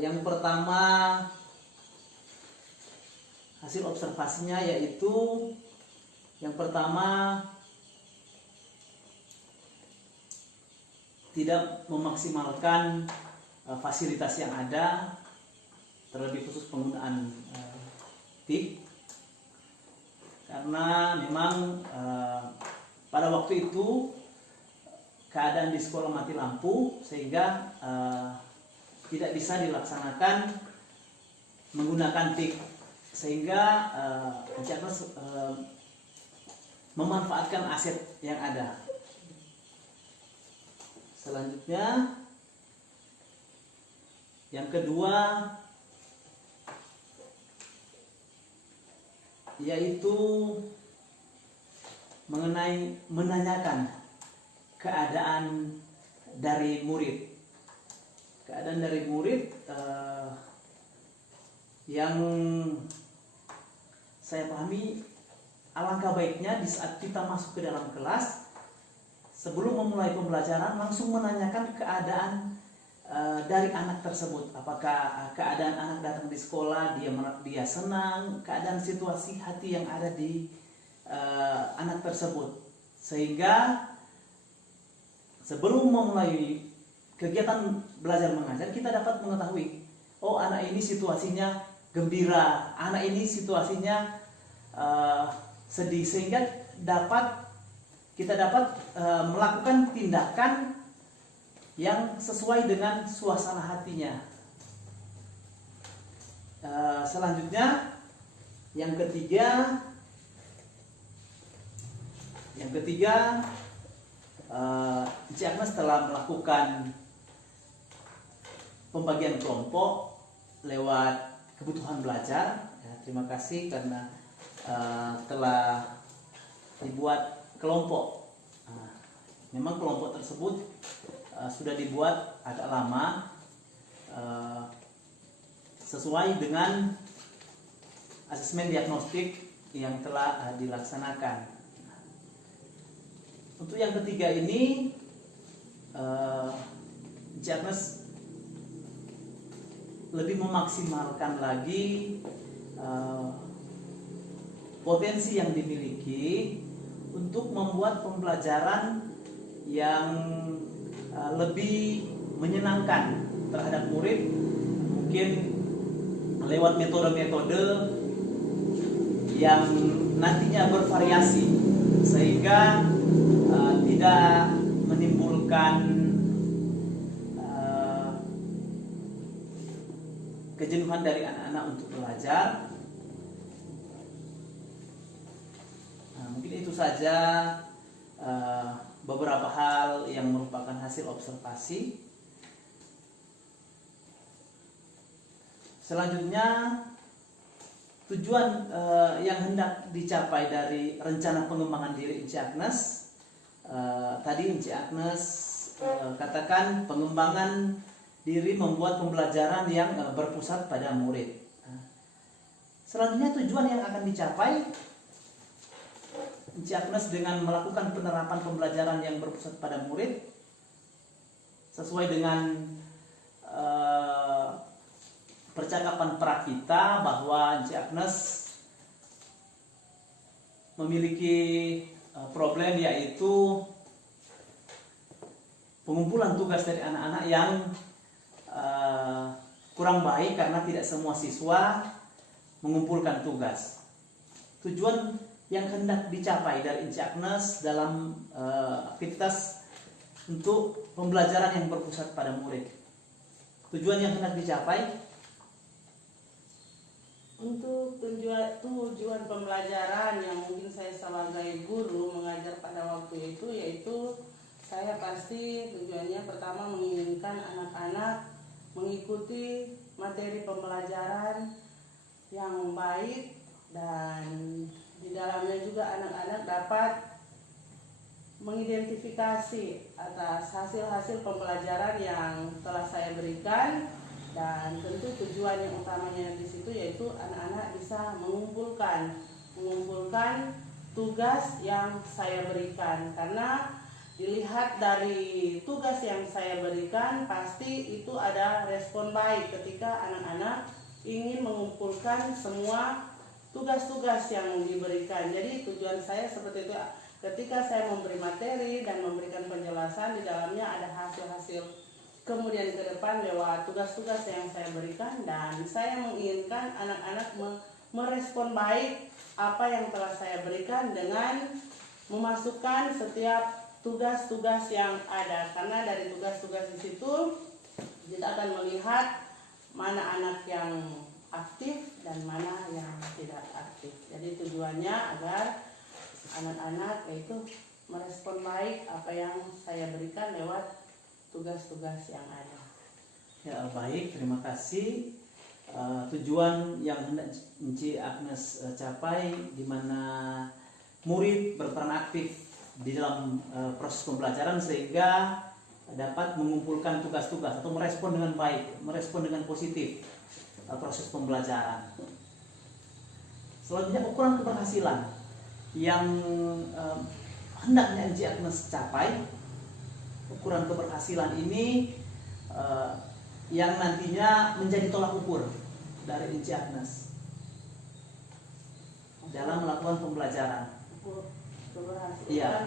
Yang pertama, hasil observasinya yaitu yang pertama, tidak memaksimalkan fasilitas yang ada, terlebih khusus penggunaan TIK, karena memang pada waktu itu keadaan di sekolah mati lampu sehingga tidak bisa dilaksanakan menggunakan TIK, sehingga Encik Agnes memanfaatkan aset yang ada. Selanjutnya, yang kedua yaitu mengenai menanyakan keadaan dari murid. Keadaan dari murid yang saya pahami, alangkah baiknya di saat kita masuk ke dalam kelas, sebelum memulai pembelajaran langsung menanyakan keadaan dari anak tersebut. Apakah keadaan anak datang di sekolah, dia senang, keadaan situasi hati yang ada di anak tersebut, sehingga sebelum memulai kegiatan belajar mengajar kita dapat mengetahui, oh anak ini situasinya gembira, anak ini situasinya sedih, sehingga kita dapat melakukan tindakan yang sesuai dengan suasana hatinya. Selanjutnya, yang ketiga, Encik Agnes telah melakukan pembagian kelompok lewat kebutuhan belajar. Ya, terima kasih karena telah dibuat kelompok. Memang kelompok tersebut sudah dibuat agak lama, sesuai dengan asesmen diagnostik yang telah dilaksanakan. Untuk yang ketiga ini, Encik Agnes lebih memaksimalkan lagi potensi yang dimiliki untuk membuat pembelajaran yang lebih menyenangkan terhadap murid, mungkin lewat metode-metode yang nantinya bervariasi sehingga tidak menimbulkan kejenuhan dari anak-anak untuk belajar. Mungkin itu saja beberapa hal yang merupakan hasil observasi. Selanjutnya, tujuan yang hendak dicapai dari rencana pengembangan diri Encik Agnes. Tadi Encik Agnes katakan pengembangan diri membuat pembelajaran yang berpusat pada murid. Selanjutnya, tujuan yang akan dicapai Encik Agnes dengan melakukan penerapan pembelajaran yang berpusat pada murid sesuai dengan percakapan prakita bahwa Encik Agnes memiliki problem, yaitu pengumpulan tugas dari anak-anak yang kurang baik karena tidak semua siswa mengumpulkan tugas. Tujuan yang hendak dicapai dari Encik Agnes dalam aktivitas untuk pembelajaran yang berpusat pada murid. Tujuan yang hendak dicapai Untuk tujuan pembelajaran yang mungkin saya sebagai guru mengajar pada waktu itu, yaitu saya pasti tujuannya pertama menginginkan anak-anak mengikuti materi pembelajaran yang baik, dan di dalamnya juga anak-anak dapat mengidentifikasi atas hasil-hasil pembelajaran yang telah saya berikan. Dan tentu tujuan yang utamanya di situ yaitu anak-anak bisa mengumpulkan tugas yang saya berikan, karena dilihat dari tugas yang saya berikan pasti itu ada respon baik ketika anak-anak ingin mengumpulkan semua tugas-tugas yang diberikan. Jadi tujuan saya seperti itu, ketika saya memberi materi dan memberikan penjelasan, di dalamnya ada hasil-hasil kemudian ke depan lewat tugas-tugas yang saya berikan, dan saya menginginkan anak-anak merespon baik apa yang telah saya berikan dengan memasukkan setiap tugas-tugas yang ada, karena dari tugas-tugas di situ kita akan melihat mana anak yang aktif dan mana yang tidak aktif. Jadi tujuannya agar anak-anak itu merespon baik apa yang saya berikan lewat tugas-tugas yang ada. Ya, baik, terima kasih. Tujuan yang hendak Enci Agnes capai, di mana murid berperan aktif di dalam proses pembelajaran sehingga dapat mengumpulkan tugas-tugas atau merespon dengan baik, merespon dengan positif proses pembelajaran. Selanjutnya, ukuran keberhasilan yang hendaknya Enci Agnes capai. Ukuran keberhasilan ini yang nantinya menjadi tolak ukur dari Enci Agnes dalam melakukan pembelajaran.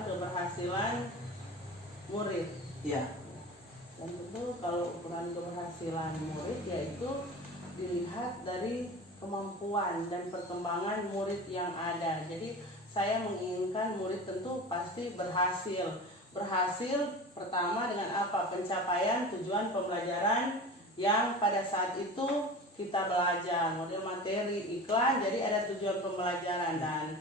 Keberhasilan murid. Iya. Dan tentu kalau ukuran keberhasilan murid yaitu dilihat dari kemampuan dan perkembangan murid yang ada. Jadi saya menginginkan murid tentu pasti berhasil pertama dengan apa? Pencapaian tujuan pembelajaran yang pada saat itu kita belajar, model materi, iklan. Jadi ada tujuan pembelajaran, dan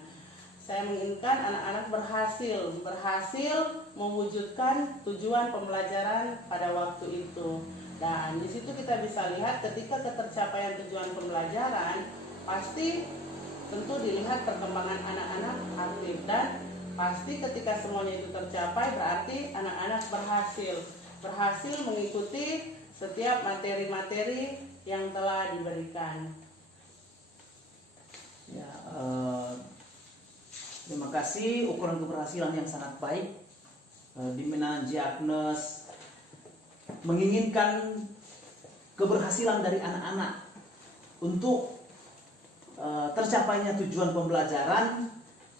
saya menginginkan anak-anak berhasil mewujudkan tujuan pembelajaran pada waktu itu. Dan di situ kita bisa lihat ketika ketercapaian tujuan pembelajaran pasti tentu dilihat perkembangan anak-anak aktif, dan pasti ketika semuanya itu tercapai berarti anak-anak berhasil mengikuti setiap materi-materi yang telah diberikan. Ya, terima kasih. Ukuran keberhasilan yang sangat baik, di mana Enci Agnes menginginkan keberhasilan dari anak-anak untuk tercapainya tujuan pembelajaran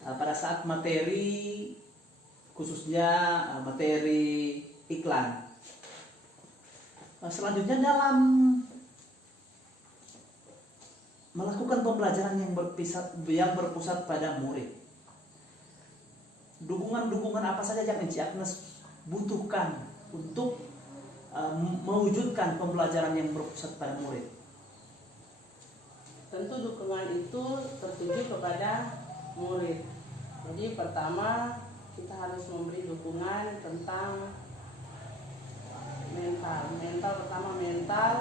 pada saat materi, khususnya materi iklan. Selanjutnya, dalam melakukan pembelajaran yang berpusat pada murid, dukungan apa saja yang Enci Agnes butuhkan untuk mewujudkan pembelajaran yang berpusat pada murid? Tentu dukungan itu tertuju kepada murid. Jadi pertama kita harus memberi dukungan tentang mental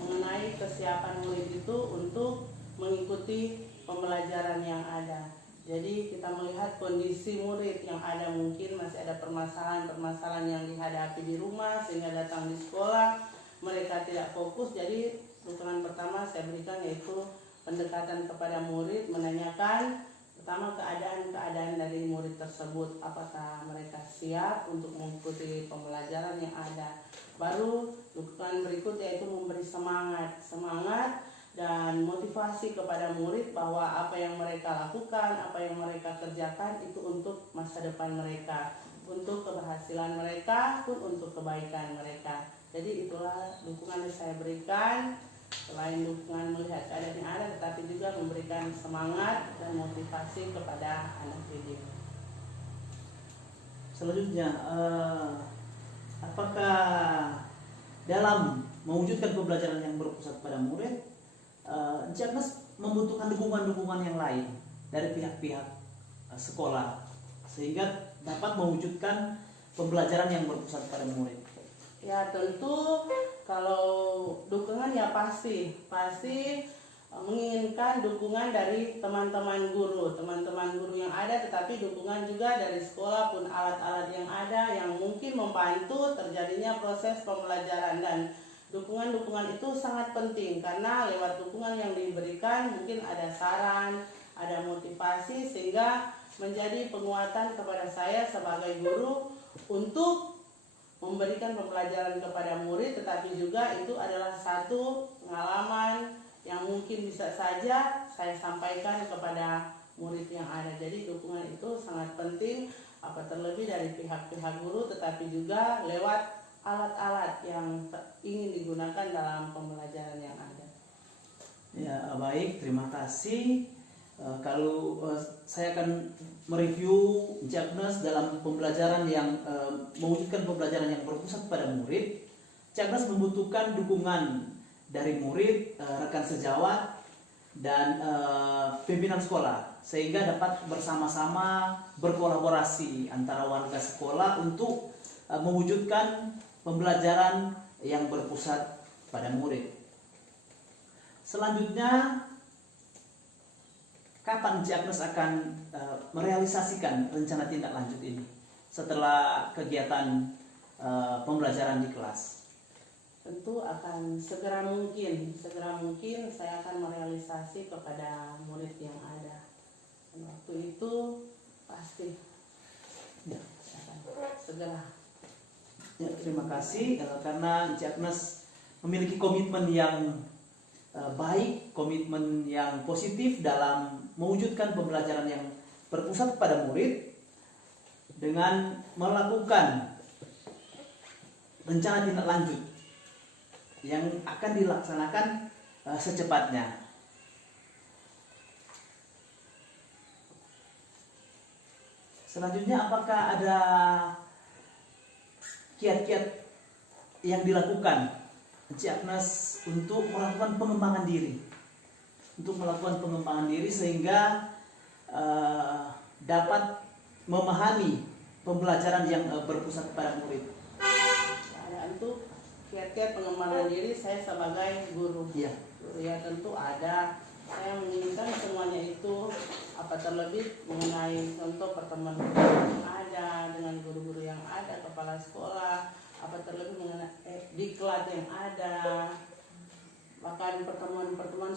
mengenai kesiapan murid itu untuk mengikuti pembelajaran yang ada. Jadi kita melihat kondisi murid yang ada, mungkin masih ada permasalahan yang dihadapi di rumah sehingga datang di sekolah mereka tidak fokus. Jadi dukungan pertama saya berikan yaitu pendekatan kepada murid, menanyakan pertama keadaan dari murid tersebut, apakah mereka siap untuk mengikuti pembelajaran yang ada. Baru dukungan berikut yaitu memberi semangat dan motivasi kepada murid bahwa apa yang mereka lakukan, apa yang mereka kerjakan itu untuk masa depan mereka, untuk keberhasilan mereka pun untuk kebaikan mereka. Jadi itulah dukungan yang saya berikan. Selain dukungan melihat keadaan yang ada, tetapi juga memberikan semangat dan motivasi kepada anak didik. Selanjutnya, apakah dalam mewujudkan pembelajaran yang berpusat pada murid, Encik Agnes membutuhkan dukungan-dukungan yang lain dari pihak-pihak sekolah sehingga dapat mewujudkan pembelajaran yang berpusat pada murid. Ya tentu kalau dukungan ya pasti menginginkan dukungan dari teman-teman guru yang ada, tetapi dukungan juga dari sekolah pun alat-alat yang ada yang mungkin membantu terjadinya proses pembelajaran, dan dukungan-dukungan itu sangat penting karena lewat dukungan yang diberikan mungkin ada saran, ada motivasi sehingga menjadi penguatan kepada saya sebagai guru untuk memberikan pembelajaran kepada murid, tetapi juga itu adalah satu pengalaman yang mungkin bisa saja saya sampaikan kepada murid yang ada. Jadi dukungan itu sangat penting, apa terlebih dari pihak-pihak guru, tetapi juga lewat alat-alat yang ingin digunakan dalam pembelajaran yang ada. Ya, baik, terima kasih. Kalau saya akan mereview Encik Agnes dalam pembelajaran yang mewujudkan pembelajaran yang berpusat pada murid. Encik Agnes membutuhkan dukungan dari murid, rekan sejawat, dan pimpinan sekolah sehingga dapat bersama-sama berkolaborasi antara warga sekolah untuk mewujudkan pembelajaran yang berpusat pada murid. Selanjutnya, kapan Encik Agnes akan merealisasikan rencana tindak lanjut ini setelah kegiatan pembelajaran di kelas? Tentu akan segera mungkin saya akan merealisasi kepada murid yang ada. Dan waktu itu pasti Ya. akan segera. Ya, terima kasih karena Encik Agnes memiliki komitmen yang baik, komitmen yang positif dalam mewujudkan pembelajaran yang berpusat pada murid dengan melakukan rencana tindak lanjut yang akan dilaksanakan secepatnya. Selanjutnya, apakah ada kiat-kiat yang dilakukan Encik Agnes untuk melakukan pengembangan diri, sehingga dapat memahami pembelajaran yang berpusat pada murid? Ada untuk kiat-kiat pengembangan diri saya sebagai guru. Ya. Ya tentu ada. Saya menginginkan semuanya itu, apa terlebih mengenai contoh pertemuan yang ada dengan guru-guru yang ada, kepala sekolah, apa terlebih mengenai diklat yang ada, bahkan pertemuan-pertemuan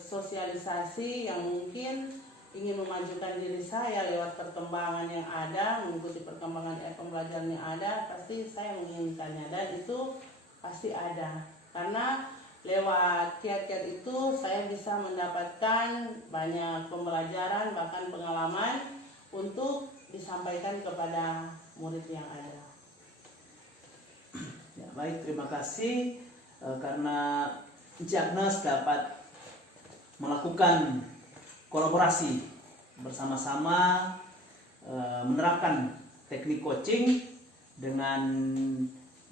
sosialisasi yang mungkin ingin memajukan diri saya lewat perkembangan yang ada, mengikuti perkembangan pembelajaran yang ada, pasti saya menginginkannya, dan itu pasti ada. Karena lewat kiat-kiat itu saya bisa mendapatkan banyak pembelajaran, bahkan pengalaman untuk disampaikan kepada murid yang ada. Ya, baik, terima kasih karena Encik Agnes dapat melakukan kolaborasi bersama-sama, menerapkan teknik coaching dengan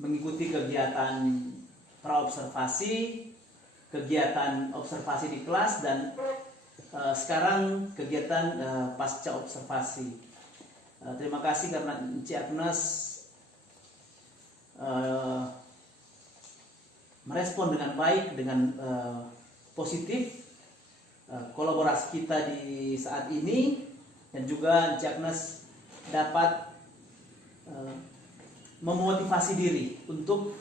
mengikuti kegiatan praobservasi, kegiatan observasi di kelas, dan sekarang kegiatan pasca observasi. Terima kasih karena Encik Agnes merespon dengan baik, dengan positif kolaborasi kita di saat ini, dan juga Encik Agnes dapat memotivasi diri untuk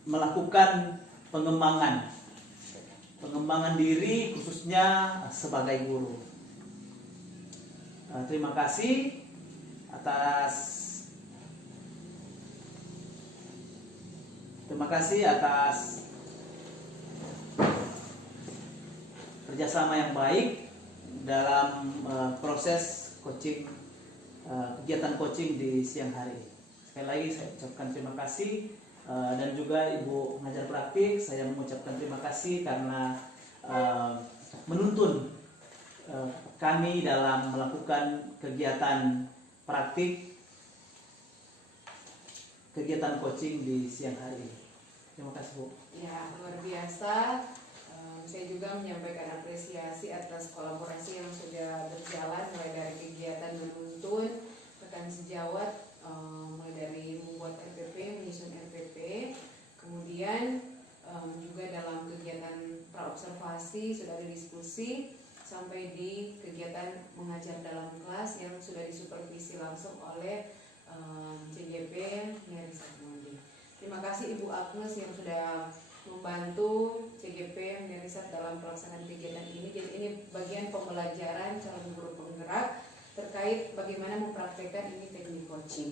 melakukan pengembangan diri khususnya sebagai guru. Terima kasih atas kerjasama yang baik dalam proses coaching, kegiatan coaching di siang hari. Sekali lagi saya ucapkan terima kasih, dan juga Ibu pengajar praktik, saya mengucapkan terima kasih karena menuntun kami dalam melakukan kegiatan praktik, kegiatan coaching di siang hari. Terima kasih, Bu. Ya, luar biasa. Saya juga menyampaikan apresiasi atas kolaborasi yang sudah berjalan mulai dari kegiatan menuntun rekan sejawat, mulai dari membuat RPP, menyusun RPP, kemudian juga dalam kegiatan praobservasi sudah ada diskusi sampai di kegiatan mengajar dalam kelas yang sudah disupervisi langsung oleh CGP Mary Satmondi. Terima kasih Ibu Agnes yang sudah membantu CGP Merisat dalam pelaksanaan kegiatan ini. Jadi ini bagian pembelajaran calon guru penggerak terkait bagaimana mempraktekkan ini teknik coaching.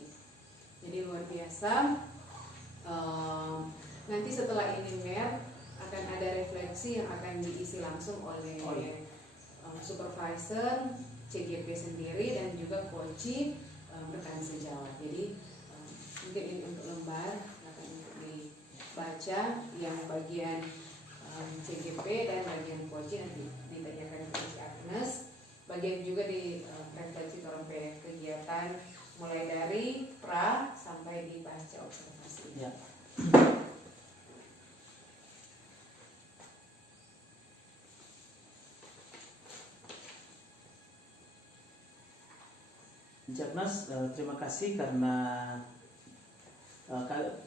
Jadi luar biasa. Nanti setelah ini Mer akan ada refleksi yang akan diisi langsung oleh supervisor CGP sendiri dan juga coaching rekan sejawat. Jadi mungkin ini untuk lembar akan dibaca yang bagian CGP dan bagian coaching nanti ditanyakan ke si Agnes. Bagian juga di refleksi torompe kegiatan mulai dari pra sampai di pasca observasi. Ya. Agnes, terima kasih karena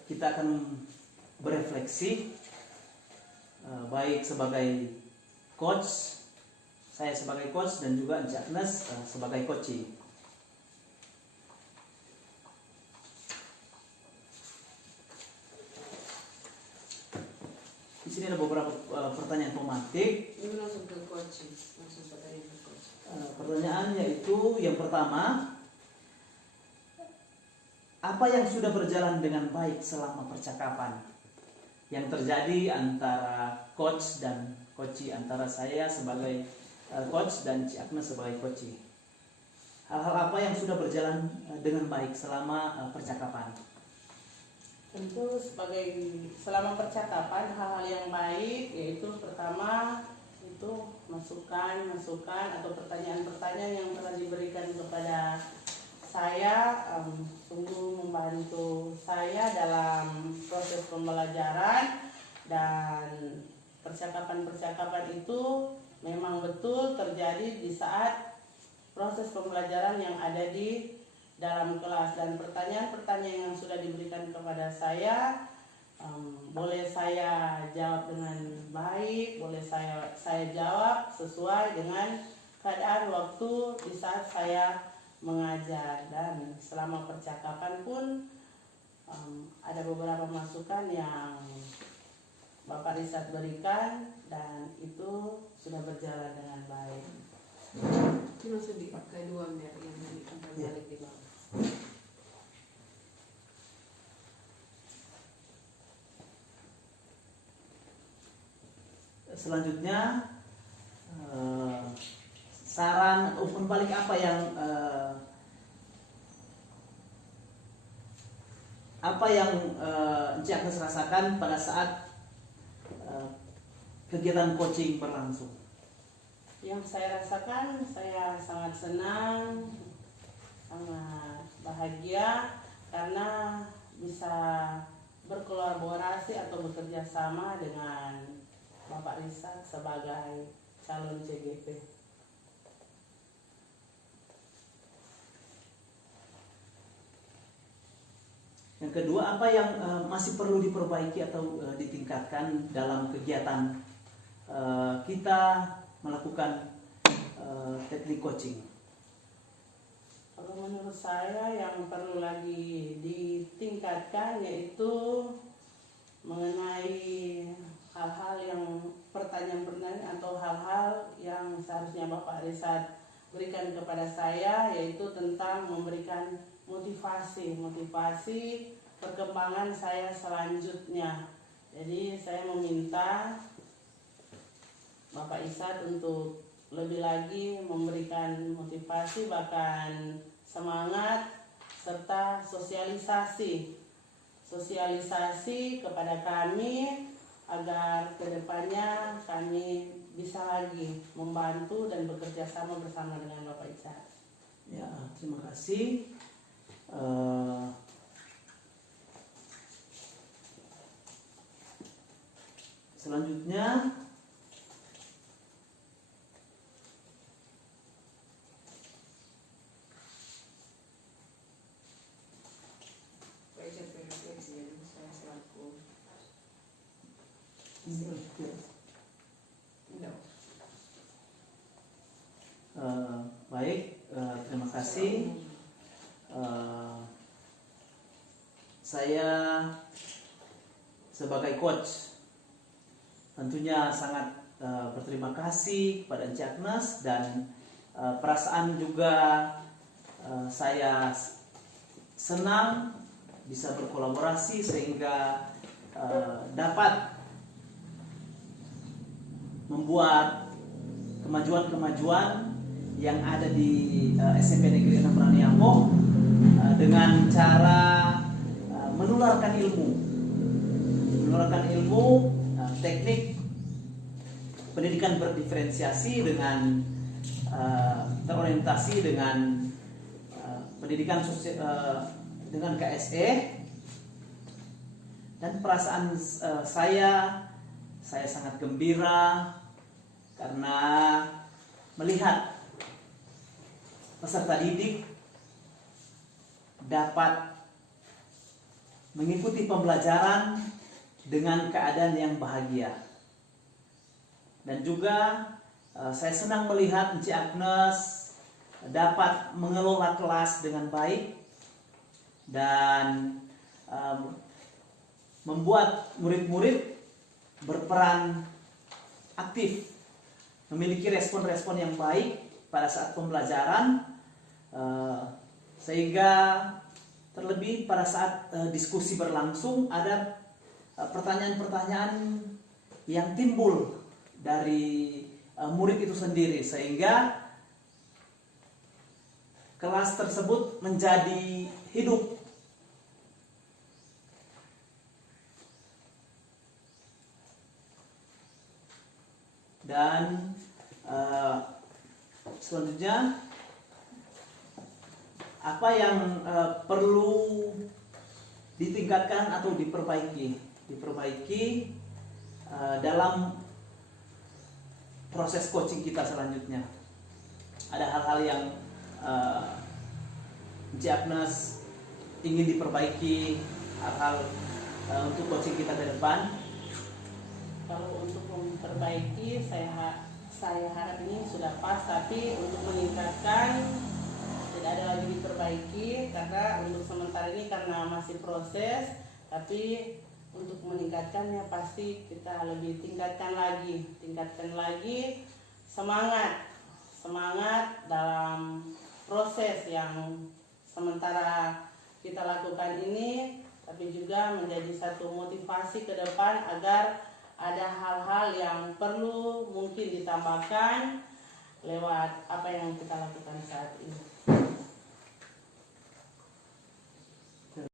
kita akan berefleksi baik sebagai coach, saya sebagai coach dan juga Agnes sebagai coaching. Di sini ada beberapa pertanyaan pematik. Ini langsung ke coaching, langsung pertanyaan ke coaching. Pertanyaan yaitu yang pertama, apa yang sudah berjalan dengan baik selama percakapan yang terjadi antara coach dan coachee, antara saya sebagai coach dan Ci Agnes sebagai coachee? Hal-hal apa yang sudah berjalan dengan baik selama percakapan? Tentu selama percakapan hal-hal yang baik yaitu pertama itu masukan atau pertanyaan-pertanyaan yang telah diberikan kepada saya sungguh membantu saya dalam proses pembelajaran, dan percakapan-percakapan itu memang betul terjadi di saat proses pembelajaran yang ada di dalam kelas, dan pertanyaan-pertanyaan yang sudah diberikan kepada saya boleh saya jawab dengan baik, boleh saya jawab sesuai dengan keadaan waktu di saat saya mengajar. Dan selama percakapan pun ada beberapa masukan yang Bapak Risat berikan dan itu sudah berjalan dengan baik. Ini langsung di kedua Mer yang tadi balik di bawah. Selanjutnya saran atau umpan balik apa yang Ci Agnes rasakan pada saat kegiatan coaching berlangsung? Yang saya rasakan, saya sangat senang, sangat bahagia karena bisa berkolaborasi atau bekerja sama dengan Bapak Risat sebagai calon CGP. Yang kedua, apa yang masih perlu diperbaiki atau ditingkatkan dalam kegiatan kita melakukan teknik coaching? Kalau menurut saya yang perlu lagi ditingkatkan yaitu mengenai hal-hal yang pertanyaan-pertanyaan atau hal-hal yang seharusnya Bapak Risat berikan kepada saya, yaitu tentang memberikan motivasi perkembangan saya selanjutnya. Jadi saya meminta Bapak Isat untuk lebih lagi memberikan motivasi, bahkan semangat, serta sosialisasi kepada kami agar kedepannya kami bisa lagi membantu dan bekerja sama bersama dengan Bapak Isat. Ya, terima kasih. Selanjutnya Baik, terima kasih. Saya sebagai coach tentunya sangat berterima kasih kepada Encik Agnes, dan perasaan juga saya senang bisa berkolaborasi sehingga dapat membuat kemajuan-kemajuan yang ada di SMP Negeri 6 Paraniapo dengan cara menularkan ilmu, teknik pendidikan berdiferensiasi dengan terorientasi dengan pendidikan sosial dengan KSE, dan perasaan saya sangat gembira karena melihat peserta didik dapat mengikuti pembelajaran dengan keadaan yang bahagia. Dan juga saya senang melihat Encik Agnes dapat mengelola kelas dengan baik dan membuat murid-murid berperan aktif, memiliki respon-respon yang baik pada saat pembelajaran, sehingga terlebih pada saat diskusi berlangsung ada pertanyaan-pertanyaan yang timbul dari murid itu sendiri, sehingga kelas tersebut menjadi hidup. Dan selanjutnya apa yang perlu ditingkatkan atau diperbaiki dalam proses coaching kita selanjutnya. Ada hal-hal yang Encik Agnes ingin diperbaiki, hal-hal untuk coaching kita ke depan. Kalau untuk memperbaiki, saya harap ini sudah pas, tapi untuk meningkatkan tidak ada lagi diperbaiki, karena untuk sementara ini karena masih proses, tapi untuk meningkatkannya pasti kita lebih tingkatkan lagi semangat dalam proses yang sementara kita lakukan ini, tapi juga menjadi satu motivasi ke depan agar ada hal-hal yang perlu mungkin ditambahkan lewat apa yang kita lakukan saat ini.